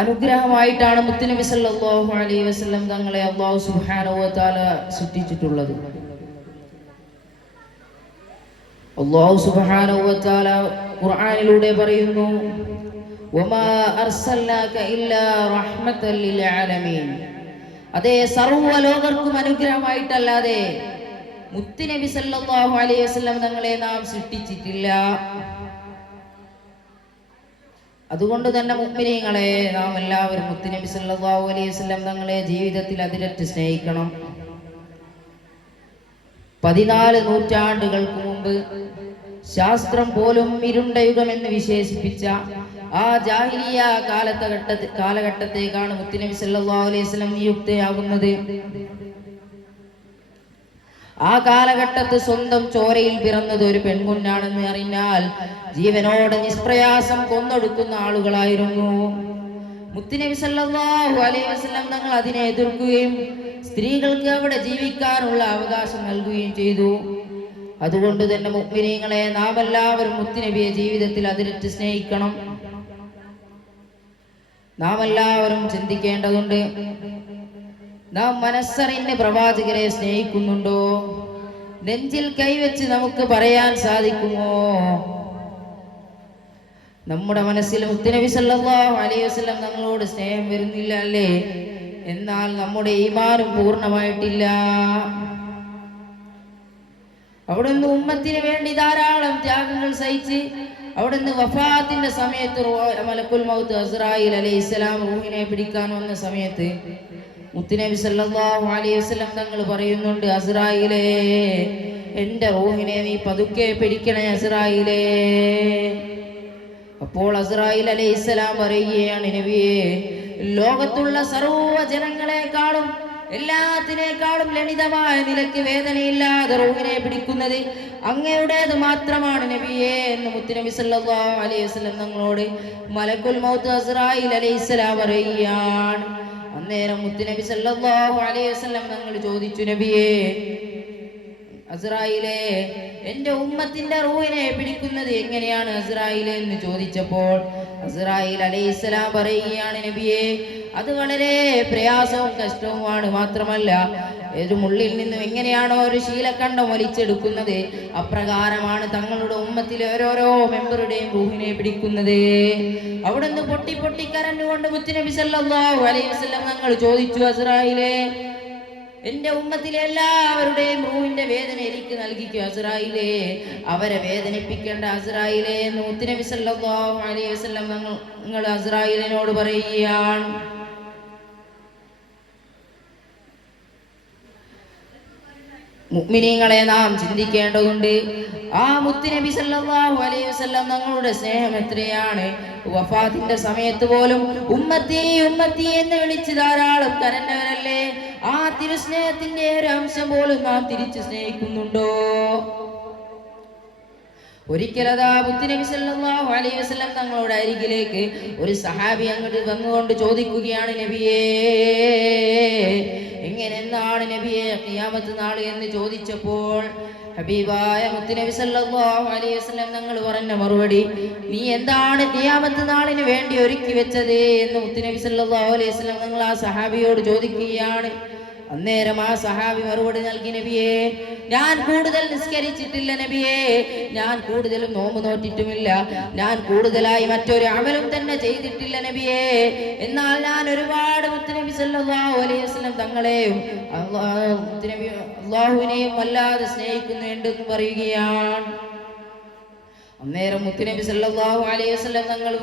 അനുഗ്രഹമായിട്ടാണ് മുത്തുനബി സല്ലല്ലാഹു അലൈഹി വസല്ലം തങ്ങളെ അല്ലാഹു സുബ്ഹാനഹു വ തആല സൃഷ്ടിച്ചിട്ടുള്ളത്. അല്ലാഹു സുബ്ഹാനഹു വ തആല ഖുർആനിലൂടെ പറയുന്നു, വമാ അർസൽനാക ഇല്ലാ റഹ്മത്തൽ ലിൽ ആലമീൻ. അതേ, സർവ്വലോകർക്കും അനുഗ്രഹമായിട്ടല്ലാതെ മുത്തുനബി സല്ലല്ലാഹു അലൈഹി വസല്ലം തങ്ങളെ നാം സൃഷ്ടിച്ചിട്ടില്ല. അതുകൊണ്ട് തന്നെ മുഅ്മിനീങ്ങളെ, നാം എല്ലാവരും മുത്തുനബി സല്ലല്ലാഹു അലൈഹി വസല്ലം തങ്ങളെ ജീവിതത്തിൽ അതിരറ്റ് സ്നേഹിക്കണം. 14 നൂറ്റാണ്ടുകൾക്ക് മുമ്പ് ശാസ്ത്രം പോലും ഇരുണ്ട യുഗമെന്ന് വിശേഷിപ്പിച്ച ആ ജാഹിലിയ കാലഘട്ടത്തേക്കാണ് മുത്തുനബി സല്ലല്ലാഹു അലൈഹി വസല്ലം നിയുക്തയാകുന്നത്. ആ കാലഘട്ടത്ത് സ്വന്തം ചോരയിൽ പിറന്നത് ഒരു പെൺകുഞ്ഞാണെന്ന് അറിഞ്ഞാൽ ജീവനോടെ നിഷ്പ്രയാസം കൊന്നൊടുക്കുന്ന ആളുകളായിരുന്നു. മുത്തുനബി സല്ലല്ലാഹു അലൈഹി വസല്ലം തങ്ങൾ അതിനെ എതിർക്കുകയും സ്ത്രീകൾക്ക് അവിടെ ജീവിക്കാനുള്ള അവകാശം നൽകുകയും ചെയ്തു. അതുകൊണ്ട് തന്നെ മുഅ്മിനീങ്ങളെ, നാം എല്ലാവരും മുത്തുനബിയെ ജീവിതത്തിൽ അതിരറ്റ് സ്നേഹിക്കണം. നാം എല്ലാവരും ചിന്തിക്കേണ്ടതുണ്ട്, നാം മനസ്സറിഞ്ഞ് പ്രവാചകരെ സ്നേഹിക്കുന്നുണ്ടോ? നെഞ്ചിൽ കൈവച്ച് നമുക്ക് പറയാൻ സാധിക്കുമോ നമ്മുടെ മനസ്സിൽ മുത്തുനബി സല്ലല്ലാഹു അലൈഹി വസല്ലം തങ്ങളോട് സ്നേഹം വരുന്നില്ല അല്ലേ? എന്നാൽ നമ്മുടെ ഈമാനും പൂർണ്ണമായിട്ടില്ല. അവിടുന്ന് ഉമ്മത്തിന് വേണ്ടി ധാരാളം ത്യാഗങ്ങൾ സഹിച്ച് അവിടുന്ന് വഫാത്തിന്റെ സമയത്ത് മലക്കുൽ മൗത്ത് അസ്രായിൽ അലൈഹിസ്സലാം റൂഹിനെ പിടിക്കാൻ വന്ന സമയത്ത് മുത്തുനബി സല്ലല്ലാഹു അലൈഹി വസല്ലം തങ്ങൾ പറയുന്നുണ്ട്, അസ്രായിലേ, എൻ്റെ റൂഹിനെ നീ പതുക്കെ പിടിക്കണേ അസ്രായിലേ. അപ്പോൾ അസ്രായിൽ അലൈഹിസ്സലാം പറയുകയാണ്, നബിയേ, ലോകത്തുള്ള സർവ്വ ജനങ്ങളെക്കാളും എല്ലാത്തിനേക്കാളും ലളിതമായ നിലയ്ക്ക് വേദനയില്ലാതെ റൂഹിനെ പിടിക്കുന്നത് അങ്ങയുടേത് മാത്രമാണ് നബിയേ എന്ന് മുത്തുനബി സല്ലല്ലാഹു അലൈഹി വസല്ലം തങ്ങളോട് മലക്കുൽ മൗത്ത് അസ്രായിൽ അലൈഹിസ്സലാം പറയുകയാണ്. അന്നേരം മുത്തുനബി സല്ലല്ലാഹു അലൈഹി വസല്ലം തങ്ങൾ ചോദിച്ചു, നബിയേ, അസ്രായിലേ, എൻ്റെ ഉമ്മത്തിന്റെ റൂഹിനെ പിടിക്കുന്നത് എങ്ങനെയാണ് അസ്രായിലേ എന്ന് ചോദിച്ചപ്പോൾ അസ്രായിൽ അലൈഹിസ്സലാം പറയുകയാണ്, നബിയേ, അത് വളരെ പ്രയാസവും കഷ്ടവുമാണ്. മാത്രമല്ല, ഒരു മുള്ളിൽ നിന്നും എങ്ങനെയാണോ ഒരു ശീലക്കണ്ടം വലിച്ചെടുക്കുന്നത് അപ്രകാരമാണ് തങ്ങളുടെ ഉമ്മത്തിലെ ഓരോരോ മെമ്പറുടെയും റൂഹിനെ പിടിക്കുന്നത്. അവിടുന്ന് പൊട്ടി പൊട്ടി കരഞ്ഞുകൊണ്ട് മുത്തുനബി സല്ലല്ലാഹു അലൈഹി വസല്ലം തങ്ങൾ ചോദിച്ചു, അസ്രായിലേ, എൻ്റെ ഉമ്മത്തിലെ എല്ലാവരുടെയും റൂഹിന്റെ വേദന എനിക്ക് നൽകിക്കോ അസ്രായിലേ, അവരെ വേദനിപ്പിക്കേണ്ട അസ്രായിലേ എന്ന് മുത്തുനബി സല്ലല്ലാഹു അലൈഹി വസല്ലം തങ്ങൾ അസ്രായിലിനോട് പറയുകയാണ്. മുഅ്മിനീങ്ങളെ, നാം ചിന്തിക്കേണ്ടതുണ്ട്, ആ മുത്തുനബി സല്ലല്ലാഹു അലൈഹി വസല്ലം തങ്ങളുടെ സ്നേഹം എത്രയാണ്. വഫാത്തിന്റെ സമയത്ത് പോലും ഉമ്മത്തി ഉമ്മത്തി എന്ന് വിളിച്ച് ധാരാളം കരഞ്ഞവരല്ലേ. ആ തിരുസ്നേഹത്തിന്റെ ഒരു അംശം പോലും നാം തിരിച്ചു സ്നേഹിക്കുന്നുണ്ടോ? ഒരിക്കലതാ മുത്തുനബി സല്ലല്ലാഹു അലൈഹി വസല്ലം തങ്ങളുടെ അരികിലേക്ക് ഒരു സഹാബി അങ്ങോട്ട് വന്നുകൊണ്ട് ചോദിക്കുകയാണ്, നബിയേ, എങ്ങനെന്നാണ് നബിയെ ഖിയാമത്ത് നാൾ എന്ന് ചോദിച്ചപ്പോൾ ഹബീബായ മുത്തുനബി സല്ലല്ലാഹു അലൈഹി വസല്ലം തങ്ങൾ പറഞ്ഞ മറുപടി, നീ എന്താണ് ഖിയാമത്ത് നാളിന് വേണ്ടി ഒരുക്കി വെച്ചത് എന്ന് മുത്തുനബി സല്ലല്ലാഹു അലൈഹി വസല്ലം തങ്ങൾ ആ സഹാബിയോട് ചോദിക്കുകയാണ്. അന്നേരം ആ സഹാബി മറുപടി നൽകി, നബിയേ, ഞാൻ കൂടുതൽ നിസ്കരിച്ചിട്ടില്ല നബിയേ, ഞാൻ കൂടുതലും നോമ്പ് നോറ്റിട്ടുമില്ല, ഞാൻ കൂടുതലായി മറ്റൊരു അമലും തന്നെ ചെയ്തിട്ടില്ല നബിയേ, എന്നാൽ ഞാൻ ഒരുപാട് മുത്തുനബി സല്ലല്ലാഹു അലൈഹി വസല്ലം തങ്ങളെയും അല്ലാഹുവിനെയും വല്ലാതെ സ്നേഹിക്കുന്നുണ്ടെന്ന് പറയുകയാണ്. അന്നേരം മുത്തുനബി സല്ലല്ലാഹു അലൈഹി വസല്ലം തങ്ങൾ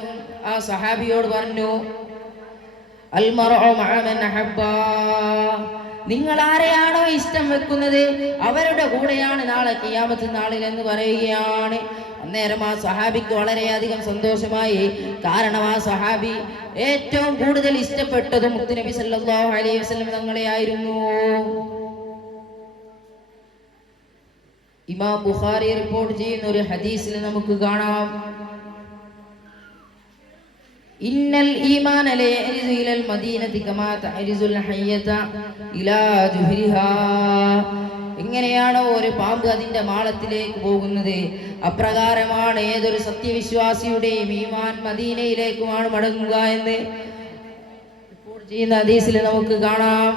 ആ സഹാബിയോട് പറഞ്ഞു, അൽ മർഉ മഅ മൻ അഹബ്ബാ, നിങ്ങൾ ആരെയാണോ ഇഷ്ടം വെക്കുന്നത് അവരുടെ കൂടെയാണ് നാളെ ഖിയാമത്ത് നാളിൽ എന്ന് പറയുകയാണ്. അന്നേരം ആ സഹാബിക്ക് വളരെയധികം സന്തോഷമായി. കാരണം ആ സഹാബി ഏറ്റവും കൂടുതൽ ഇഷ്ടപ്പെട്ടത് മുത്തുനബി സല്ലല്ലാഹു അലൈഹി വസല്ലം തങ്ങളെ ആയിരുന്നു. ഇമാം ബുഖാരി റിപ്പോർട്ട് ചെയ്യുന്ന ഒരു ഹദീസിൽ നമുക്ക് കാണാം, ഇന്നൽ ഈമാന ലയരിസു ഇലൽ മദീനതി കമാ തഅരിസുൽ ഹയ്യത ഇലാ ജുഹരിഹാ, എങ്ങനെയാണോ ഒരു പാമ്പ് അതിന്റെ മാളത്തിലേക്ക് പോകുന്നത് അപ്രകാരമാണ് ഏതൊരു സത്യവിശ്വാസിയുടെയും ഈമാൻ മദീനയിലേക്കുമാണ് മടങ്ങുക എന്ന് റിപ്പോർട്ട് ചെയ്യുന്ന ഹദീസിൽ നമുക്ക് കാണാം.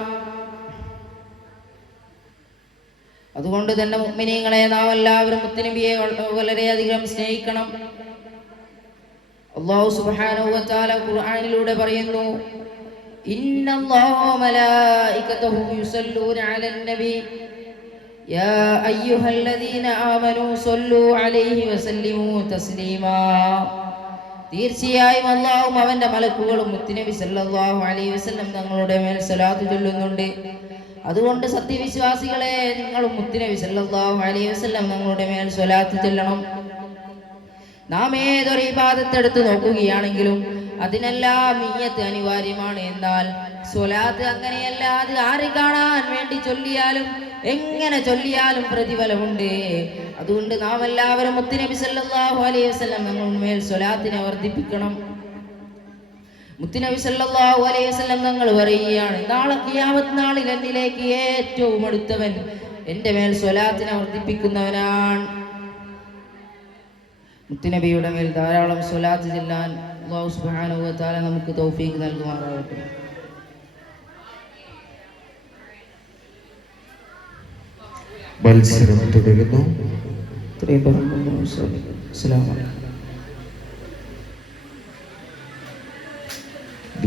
അതുകൊണ്ട് തന്നെ മുഅ്മിനീങ്ങളെ, നാം എല്ലാവരും മുത്തുനബിയെ വളരെയധികം സ്നേഹിക്കണം. അല്ലാഹു സുബ്ഹാനഹു വ തആല ഖുർആനിലൂടെ പറയുന്നു, ഇന്നല്ലാഹ മലായികതഹു യുസല്ലൂന അലൻ നബി യാ അയ്യുഹല്ലദീന ആമനൂ സല്ലൂ അലൈഹി വസല്ലിമൂ തസ്ലീമാ. തീർച്ചയായും അല്ലാഹുവും അവന്റെ മലക്കുകളും മുത്തുനബി സല്ലല്ലാഹു അലൈഹി വസല്ലം തങ്ങളുടെ മേൽ സ്വലാത്ത് ചൊല്ലുന്നുണ്ട്. അതുകൊണ്ട് സത്യവിശ്വാസികളെ, നിങ്ങളും മുത്തുനബി സല്ലല്ലാഹു അലൈഹി വസല്ലം തങ്ങളുടെ മേൽ സ്വലാത്ത് ചൊല്ലണം. നാം ഏതൊരു ഇബാദത്ത് എടുത്തു നോക്കുകയാണെങ്കിലും അതിനെല്ലാം നിയ്യത്ത് അനിവാര്യമാണ്. എന്നാൽ സ്വലാത്ത് അങ്ങനെയല്ല. അത് ആര് കാണാൻ വേണ്ടി ചൊല്ലിയാലും എങ്ങനെ ചൊല്ലിയാലും പ്രതിഫലമുണ്ട്. അതുകൊണ്ട് നാം എല്ലാവരും മുത്തുനബി സല്ലല്ലാഹു അലൈഹി വസല്ലം തങ്ങളുടെ മേൽ സ്വലാത്തിനെ വർദ്ധിപ്പിക്കണം. മുത്തുനബി സല്ലല്ലാഹു അലൈഹി വസല്ലം തങ്ങൾ പറയുകയാണ്, നാളെ ഖിയാമത്ത് നാളിൽ എന്നിലേക്ക് ഏറ്റവും അടുത്തവൻ എൻ്റെ മേൽ സ്വലാത്തിനെ വർദ്ധിപ്പിക്കുന്നവനാണ്. മുത്തുനബിയുടെ മേൽ ധാരാളം സ്വലാത്ത് ചെല്ലാൻ അല്ലാഹു സുബ്ഹാനഹു വ തആല നമുക്ക് തൗഫീഖ് നൽകുമാറാകട്ടെ. മത്സരം തുടരുന്നു. അസ്സലാമു അലൈക്കും.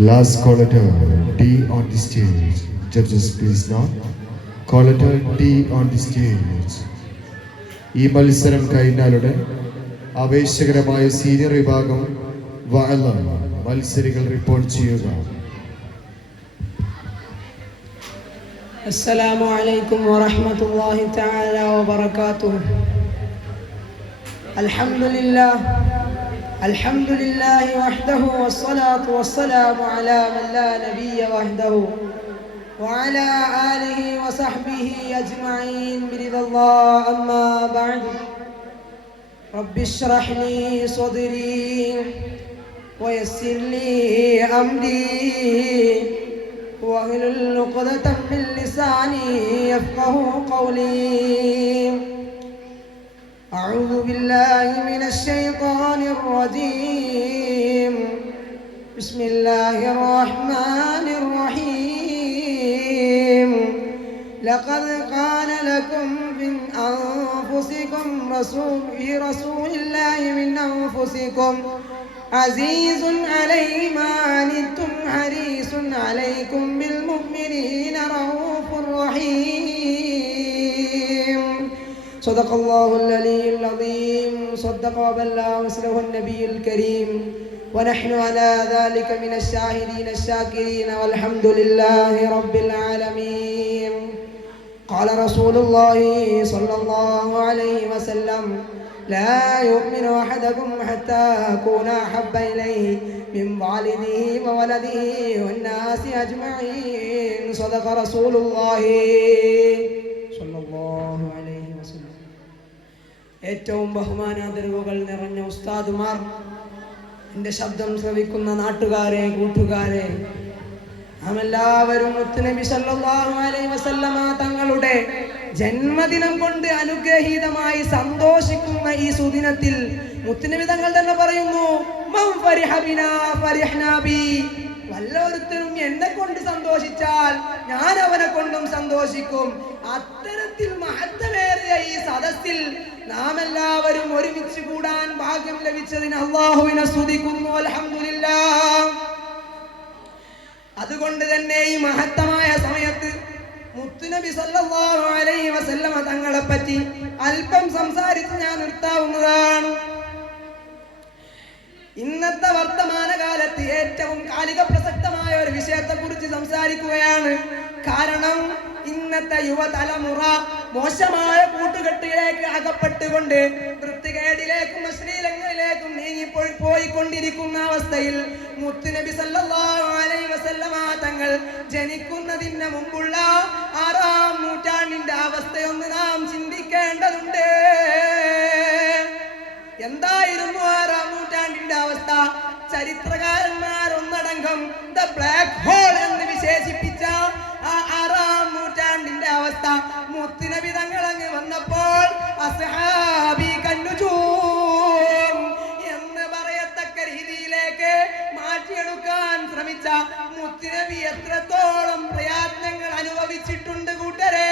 Last caller D on the stage. Judges please not. Caller D on the stage. ഈ മത്സരം കഴിഞ്ഞാലുടൻ ആവേശകരമായ സീനിയർ വിഭാഗം മത്സരികൾ റിപ്പോർട്ട് ചെയ്യുക. السلام عليكم ورحمة الله تعالى وبركاته. الحمد لله وحده والصلاة والسلام على من لا نبي وحده وعلى آله وصحبه أجمعين برضا الله. أما بعد، رب اشرح لي صدري ويسر لي أمري واحلل عقدة من لساني يفقهوا قولي. أعوذ بالله من الشيطان الرجيم. بسم الله الرحمن الرحيم. لقد كان لكم من أنفسكم رسول الله من أنفسكم عزيز عليه ما عنتم حريص عليكم بالمؤمنين رؤوف رحيم. صدق الله العلي العظيم. صدق وبلغ رسوله النبي الكريم. ونحن على ذلك من الشاهدين الشاكرين والحمد لله رب العالمين. قال رسول الله صلى الله عليه وسلم: لا يؤمن أحدكم حتى أكون أحب إليه من والده وولده والناس أجمعين. صدق رسول الله صلى الله عليه وسلم. ഏറ്റവും ബഹുമാനാദരവുകൾ നിറഞ്ഞ ഉസ്താദുമാർ, എൻ്റെ ശബ്ദം ശ്രവിക്കുന്ന നാട്ടുകാരെ, കൂട്ടുകാരെ, നാം എല്ലാവരും മുത്തുനബി സല്ലല്ലാഹു അലൈഹി വസല്ലമ തങ്ങളുടെ ജന്മദിനം കൊണ്ട് അനുഗ്രഹീതമായി സന്തോഷിക്കുന്ന ഈ സുദിനത്തിൽ മുത്തുനബി തങ്ങൾ തന്നെ പറയുന്നു, മൻ ഫരിഹ ബിനാ ഫരിഹ്നാ ബി. വല്ലൊരുത്തനും എന്നെ കൊണ്ട് സന്തോഷിച്ചാൽ ഞാൻ അവനെ കൊണ്ടും സന്തോഷിക്കും. അത്തരത്തിൽ മഹത്വമേറിയ ഈ സദസ്സിൽ നാം എല്ലാവരും ഒരുമിച്ച് കൂടാൻ ഭാഗ്യം ലഭിച്ചതിന് അല്ലാഹുവിനെ സ്തുതിക്കുന്നു. അൽഹംദുലില്ലാഹ്. അതുകൊണ്ട് തന്നെ ഈ മഹത്തമായ സമയത്ത് മുത്തുനബി സല്ലല്ലാഹു അലൈഹി വസല്ലമ തങ്ങളെ പറ്റി അല്പം സംസാരിച്ച് ഞാൻ നിർത്താവുന്നതാണ്. ഇന്നത്തെ വർത്തമാനകാലത്ത് ഏറ്റവും കാലിക പ്രസക്തമായ ഒരു വിഷയത്തെ കുറിച്ച് സംസാരിക്കുകയാണ്. കാരണം ഇന്നത്തെ യുവതലമുറ മോശമായ കൂട്ടുകെട്ടിലേക്ക് അകപ്പെട്ടുകൊണ്ട് വൃത്തികേടിലേക്കും അശ്ലീലങ്ങളിലേക്കും പോയിക്കൊണ്ടിരിക്കുന്ന അവസ്ഥയിൽ മുത്തുനബി സല്ലല്ലാഹു അലൈഹി വസല്ലമ തങ്ങൾ ജനിക്കുന്നതിന് മുമ്പുള്ള 6-ാം നൂറ്റാണ്ടിന്റെ അവസ്ഥയൊന്ന് നാം ചിന്തിക്കേണ്ടതുണ്ട്. എന്തായിരുന്നു 6-ാം നൂറ്റാണ്ടിന്റെ അവസ്ഥ? ചരിത്രകാരന്മാർ ഒന്നടങ്കം ദ ബ്ലാക്ക് ഹോൾ എന്ന് വിശേഷിപ്പിച്ച ആ 6-ാം നൂറ്റാണ്ടിന്റെ അവസ്ഥ മുത്തുനബി തങ്ങൾ അങ്ങ് വന്നപ്പോൾ അസ്ഹാബി കന്നുജൂം എന്ന് പറയത്തക്ക രീതിയിലേക്ക് മാറ്റിയെടുക്കാൻ ശ്രമിച്ച മുത്തുനബി എത്രത്തോളം പ്രയത്നങ്ങൾ അനുഭവിച്ചിട്ടുണ്ട് കൂട്ടരെ.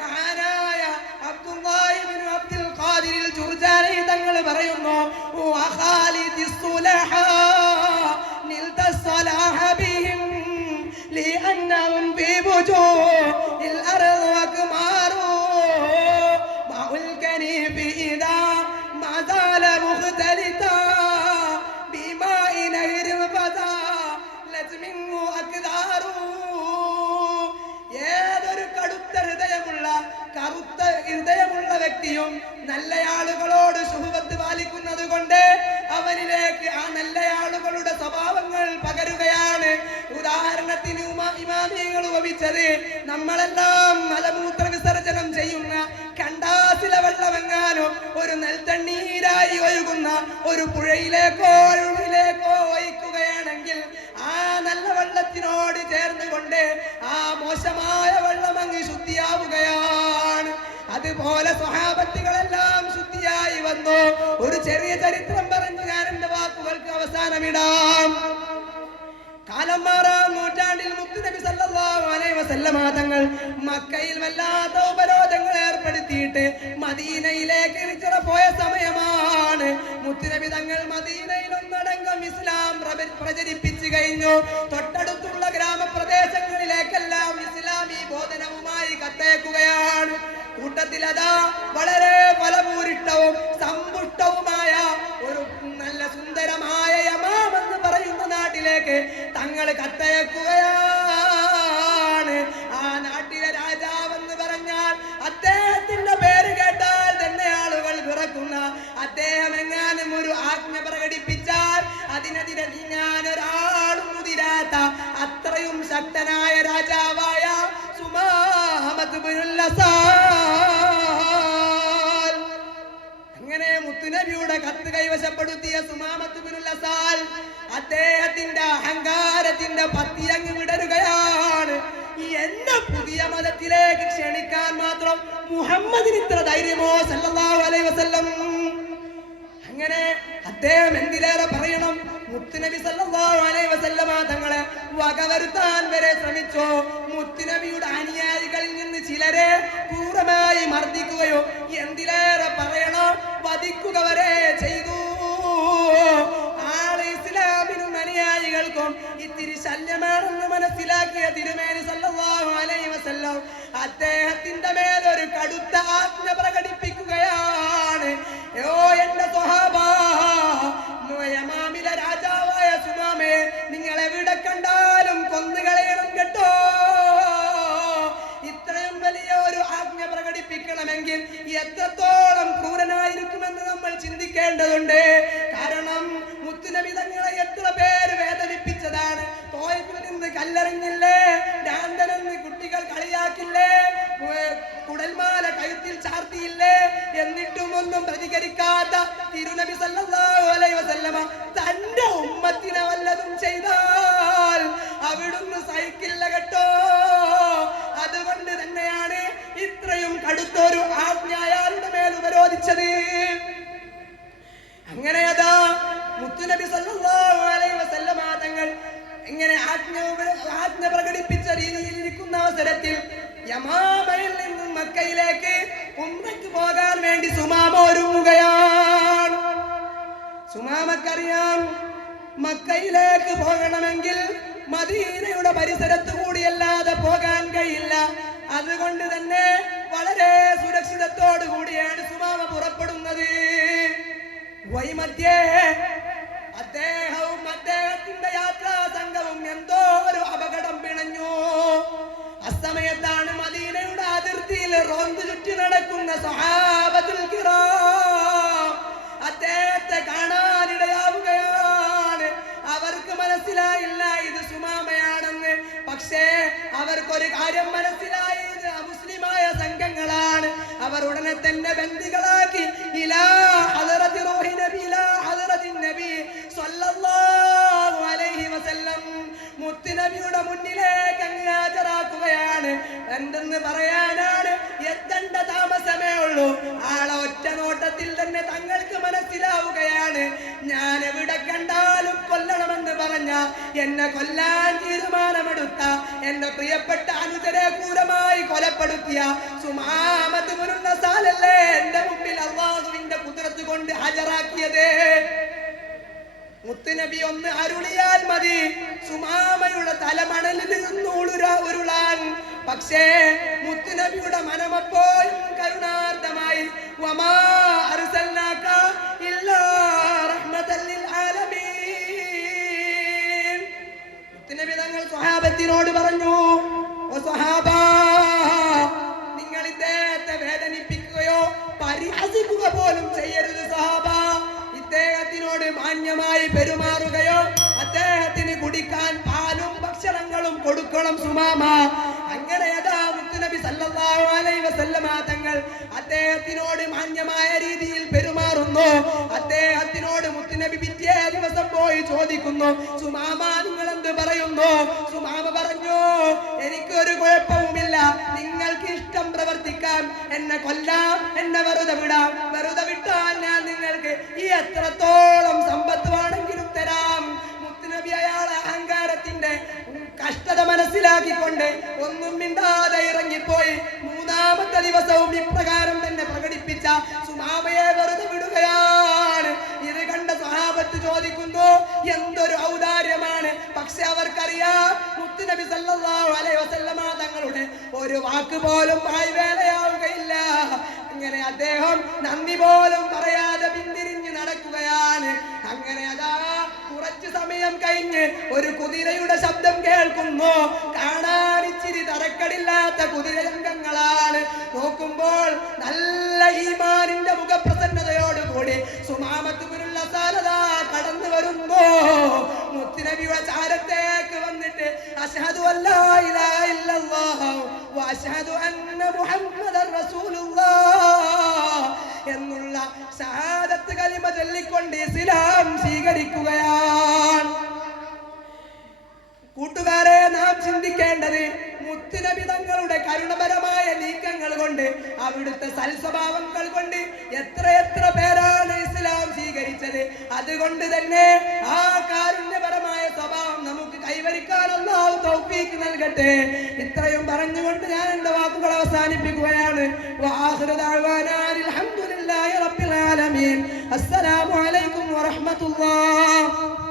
മഹാനായ അബ്ദുല്ലാഹി ഇബ്നു അബ്ദുൽ ഖാദിർ ജുർജാനി തങ്ങൾ പറയുന്നു, വഖാലിദിസ് സുലഹാ നിൽത സലാഹ ബിഹിം لأنهم في وجوه الأرض أكمار ماء الكنيف إذا ما زال مختلطا ഇമാമിയങ്ങൾ ഉപമിച്ചത് നമ്മളെല്ലാം മലമൂത്ര വിസർജനം ചെയ്യുന്ന കണ്ടാസിലെ വെള്ളമെങ്ങാനും ഒരു നെൽത്തണ്ണീരായി ഒഴുകുന്ന ഒരു പുഴയിലേക്കോ ഒഴുകിലേക്കോ ഒഴിക്കുകയാണെങ്കിൽ ആ നല്ല വെള്ളത്തിനോട് ചേർന്നുകൊണ്ട് ആ മോശമായ വെള്ളം അങ്ങ് ശുദ്ധിയാവുകയാണ്. അതുപോലെ സ്വഹാബത്തുകളെല്ലാം ശുദ്ധിയായി വന്നു. ഒരു ചെറിയ ചരിത്രം പറഞ്ഞു ഞാൻ എന്റെ വാക്കുകൾക്ക് അവസാനമിടാം. കാലം മാറാം നൂറ്റാണ്ടിൽ മുത്തുനബി സല്ലല്ലാഹു അലൈഹി വസല്ലമ തങ്ങൾ മക്കയിൽ വല്ലാത്ത ഉപരോധങ്ങൾ ഏർപ്പെടുത്തിയിട്ട് മദീനയിലേക്ക് ഹിജ്റ പോയ സമയമാണ്. മുത്തുനബി തങ്ങൾ മദീനയിൽ ഒന്നടങ്കം ഇസ്ലാം പ്രചരിപ്പിച്ചു കഴിഞ്ഞു. തൊട്ടടുത്തുള്ള ഗ്രാമപ്രദേശങ്ങളിലേക്കെല്ലാം ഇസ്ലാമി ബോധനവുമായി കത്തയക്കുകയാണ്. കൂട്ടത്തിൽ അതാ വളരെ ഫലഭൂരിഷ്ടവും സമ്പുഷ്ടവുമായ ഒരു നല്ല സുന്ദരമായ യമാം എന്ന് പറയുന്ന നാട്ടിലേക്ക് തങ്ങൾ കത്തയക്കുകയാണ്. ആ നാട്ടിലെ രാജാവെന്ന് പറഞ്ഞാൽ അദ്ദേഹത്തിന്റെ പേര് കേട്ടാൽ തന്നെ ആളുകൾ വിറക്കുന്ന, അദ്ദേഹം എങ്ങാനും ഒരു ആജ്ഞ പ്രകടിപ്പിച്ചാൽ അതിനെതിരെ നീങ്ങാൻ ഒരാളും മുതിരാത്ത അത്രയും ശക്തനായ രാജാവായ സുമാമത്ത് ബിനുൽ അസാൽ. അങ്ങനെ മുത്തുനബിയുടെ കത്ത് കൈവശപ്പെടുത്തിയ സുമാമത്ത് ബിനുൽ അസാൽ അദ്ദേഹത്തിന്റെ അഹങ്കാരത്തിന്റെ പത്തി അങ്ങ് വിടരുകയാണ്. എന്നെ പുതിയ മതത്തിലേക്ക് ക്ഷണിക്കാൻ മാത്രം മുഹമ്മദിന് ഇത്ര ധൈര്യമോ സല്ലല്ലാഹു അലൈഹി വസല്ലം. അങ്ങനെ അദ്ദേഹം എന്തിലേറെ പറയണം, മുത്തുനബി സല്ലല്ലാഹു അലൈഹി വസല്ലമ തങ്ങളെ വകവരുത്താൻ വരെ ശ്രമിച്ചു. മുത്തുനബിയുടെ അനുയായികളിൽ നിന്ന് ചിലരെ ക്രൂരമായി മർദ്ദിക്കുകയോ എന്തിലേറെ പറയണം വധിക്കുക വരെ ചെയ്തു. ആള് ഇസ്ലാമിനും അനുയായികൾക്കും ഇത്തിരി ശല്യമാണെന്ന് മനസ്സിലാക്കിയ തിരുമേനി സല്ലല്ലാഹു അലൈഹി വസല്ലം അദ്ദേഹത്തിന്റെ മേലൊരു കടുത്ത ആജ്ഞ പ്രകടിപ്പിക്കുകയാണ്. ഓ എന്റെ സ്വഹാബാ, യമാമിലെ രാജാവായ സുമാമേ, നിങ്ങൾ എവിടെ കണ്ടാലും കൊന്നുകളയണം കേട്ടോ. ഇത്രയും വലിയ ഒരു ആജ്ഞ പ്രകടിപ്പിക്കണമെങ്കിൽ എത്രത്തോളം ക്രൂരനായിരിക്കുമെന്ന് നമ്മൾ ചിന്തിക്കേണ്ടതുണ്ട്. കാരണം മുത്തുനബി തങ്ങളെ എത്ര പേര് വേദനിപ്പിച്ചതാണ്. തോയിഫിൽ നിന്ന് കല്ലെറിഞ്ഞില്ലേ, രാന്തനെന്ന് കുട്ടികൾ കളിയാക്കില്ലേ, കുടൽമാല കഴുത്തിൽ ചാർത്തിയില്ലേ, എന്നിട്ടും ഒന്നും പ്രതികരിക്കാത്ത തിരുനബി സല്ലല്ലാഹു അലൈഹി വസല്ലമ തന്റെ ഉമ്മത്തിനെ വല്ലതും ചെയ്താൽ അവിടുന്ന് സഹിക്കില്ല കേട്ടോ. അതുകൊണ്ട് തന്നെയാണ് ഇത്രയും കടുത്തൊരു ആജ്ഞ അയാളുടെ മേൽ ഉപരോധിച്ചത്. അങ്ങനെ അതാ മുത്തുനബി സല്ലല്ലാഹു അലൈഹി വസല്ലമ തങ്ങൾ ഇങ്ങനെ ആജ്ഞ പ്രകടിപ്പിച്ച രീതിയിൽ ഇരിക്കുന്ന അവസരത്തിൽ യമാമയിൽ നിന്നും മക്കയിലേക്ക് ഉംറയ്ക്ക് പോകാൻ വേണ്ടി സുമാമ ഒരുങ്ങുകയാണ്. സുമാമക്കറിയാം മക്കയിലേക്ക് പോകണമെങ്കിൽ മദീനയുടെ പരിസരത്ത് കൂടിയല്ലാതെ പോകാൻ കഴിയില്ല. അതുകൊണ്ട് തന്നെ വളരെ സുരക്ഷിതത്തോടു കൂടിയാണ് സുമാമ പുറപ്പെടുന്നത്. വൈമധ്യേ അദ്ദേഹവും അദ്ദേഹത്തിന്റെ യാത്രാ സംഘവും എന്തോ ഒരു അപകടം പിണഞ്ഞു. അസമയത്താണ് മദീനയുടെ അതിർത്തിയിൽ റോന്ത് ചുറ്റി നടക്കുന്ന സ്വഹാബത്തുൽ കിറാം അദ്ദേഹത്തെ കാണാനിടയാവുകയാണ്. അവർക്ക് മനസ്സിലായില്ല ഇത് സുമാമയാണെന്ന്. പക്ഷേ അവർക്കൊരു കാര്യം മനസ്സിലായി, ഇത് അമുസ്ലിമായ സംഘങ്ങളാണ്. അവർ ഉടനെ തന്നെ ബന്ദികളാക്കി ഇലാ ഹദറത്തി റൂഹി നബി, ഇലാ ഹദറത്തി നബി സ്വല്ലല്ലാഹു അലൈഹി വസല്ലം മുത്തുനബിയുടെ മുന്നിലേക്ക് അങ്ങ് ഹാജരാക്കുകയാണ്. എന്തെന്ന് പറയാനാണ്, എത്തേണ്ട താമസമേ ഉള്ളൂ. ആളെ ഒറ്റ നോട്ടത്തിൽ തന്നെ തങ്ങൾക്ക് മനസ്സിലാവുകയാണ്, ഞാൻ എവിടെ കണ്ടാലും കൊല്ലണമെന്ന് പറഞ്ഞ, എന്നെ കൊല്ലാൻ തീരുമാനമെടുത്ത, എന്റെ പ്രിയപ്പെട്ട അനുചരെ ക്രൂരമായി കൊലപ്പെടുത്തിയ സുമാമത്ത് ബിനുൽ അസാലല്ലേ എന്റെ മുമ്പിൽ അല്ലാഹുവിന്റെ ഖുദ്റത്ത് കൊണ്ട് ഹാജരാക്കിയത്. മുത്തുനബി ഒന്ന് അരുളിയാൽ മതി സുമാമയുടെ തലമണലിൽ നിന്ന് ഉരുളാൻ. പക്ഷേ മുത്തുനബിയുടെ മനമപ്പോഴും കരുണാർദ്ദമായി. വമാ അർസൽനാക ഇല്ലാ റഹ്മതൽ ലിൽ ആലമീൻ. മുത്തുനബി തങ്ങൾ സ്വഹാബത്തിനോട് പറഞ്ഞു, ഓ സ്വഹാബാ, നിങ്ങൾ ഇദ്ദേഹത്തെ വേദനിപ്പിക്കുകയോ പരിഹസിക്കുക പോലും ചെയ്യരുത് സ്വഹാബ. ഇദ്ദേഹത്തിനോട് മാന്യമായി പെരുമാറുകയോ അദ്ദേഹത്തിന് കുടിക്കാൻ പാലും ഭക്ഷണങ്ങളും കൊടുക്കണം സുമാമ. അങ്ങനെ അതാ മുത്തുനബി സല്ലല്ലാഹു അലൈഹി വസല്ലമ തങ്ങൾ അദ്ദേഹത്തിനോട് മാന്യമായ രീതിയിൽ പെരുമാറുന്നു. അദ്ദേഹത്തിനോട് മുത്തുനബി പിറ്റേ ദിവസം പോയി ചോദിക്കുന്നു, സുമാമ നിങ്ങൾ എന്ത് പറയുന്നു? സുമാമ പറഞ്ഞു, എനിക്കൊരു കുഴപ്പവുമില്ല, നിങ്ങൾക്ക് ഇഷ്ടം പ്രവർത്തിക്കാം, എന്നെ കൊല്ലാം, എന്നെ വെറുതെ വിടാം, വെറുതെ വിട്ടാൽ ഞാൻ നിങ്ങൾക്ക് ഈ എത്രത്തോളം സമ്പത്ത് വേണമെങ്കിലും തരാം. മുത്തുനബി അയാളെ അഹങ്കാരത്തിന്റെ കഷ്ടത മനസ്സിലാക്കിക്കൊണ്ട് ഒന്നും മിണ്ടാതെ ഇറങ്ങിപ്പോയി. മൂന്നാമത്തെ ദിവസവും ഇപ്രകാരം തന്നെ പ്രകടിപ്പിച്ച സുമാമയെ വെറുതെ വിടുകയാണ്. ഇത് കണ്ട സ്വഹാബത്ത് ചോദിക്കുന്നു, എന്തൊരു ഔദാര്യമാണ്. പക്ഷെ അവർക്കറിയാം മുത്തുനബി സല്ലല്ലാഹു അലൈഹി വസല്ലമ തങ്ങളുടെ ഒരു വാക്ക് പോലും പായ്വേലയാവുകയില്ല. അങ്ങനെ അദ്ദേഹം നന്ദി പോലും പറയാതെ പിന്തിരിഞ്ഞ് നടക്കുകയാണ്. അങ്ങനെ അതാ കുറച്ചു സമയം കഴിഞ്ഞ് ഒരു കുതിരയുടെ ശബ്ദം കേൾക്കുന്നു. കാണാൻ ഇച്ചിരി തരക്കടില്ലാത്ത കുതിരയംഗങ്ങളാണ്. നോക്കുമ്പോൾ നല്ല ഈമാനിന്റെ മുഖപ്രസന്നതയോടുകൂടി സുമാമത്ത് ബിനുൽ അസാലദ കടന്നു വരുന്നു. മുത്തുനബിയുടെ ചാരത്തേക്ക് വന്നിട്ട് അശ്ഹദു അല്ലാ ഇലാഹ ഇല്ലല്ലാഹ് വ അശ്ഹദു അന്ന മുഹമ്മദർ റസൂലുള്ളാഹ് എന്നുള്ള ഷഹാദത്ത് കലിമ ചൊല്ലിക്കൊണ്ട് ഇസ്ലാം സ്വീകരിക്കുകയാണ്. കൂട്ടുകാരെ, നാം ചിന്തിക്കേണ്ടത് മുത്തുനബി തങ്ങളുടെ കരുണപരമായ നീക്കങ്ങൾ കൊണ്ട്, അവിടുത്തെ സൽസ്വഭാവങ്ങൾ കൊണ്ട് എത്രയെത്ര പേരാണ് ഇസ്ലാം സ്വീകരിച്ചത്. അതുകൊണ്ട് തന്നെ ആ കാരുണ്യപരമായ സ്വഭാവം നമുക്ക് കൈവരിക്കാൻ അല്ലാഹു തൗഫീഖ് നൽകട്ടെ. ഇത്രയും പറഞ്ഞുകൊണ്ട് ഞാൻ എന്റെ വാക്കുകൾ അവസാനിപ്പിക്കുകയാണ്. വആഖിറു ദഅവാനാ അൽഹംദുലില്ലാഹി റബ്ബിൽ ആലമീൻ. അസ്സലാമു അലൈക്കും വറഹ്മത്തുള്ളാഹി.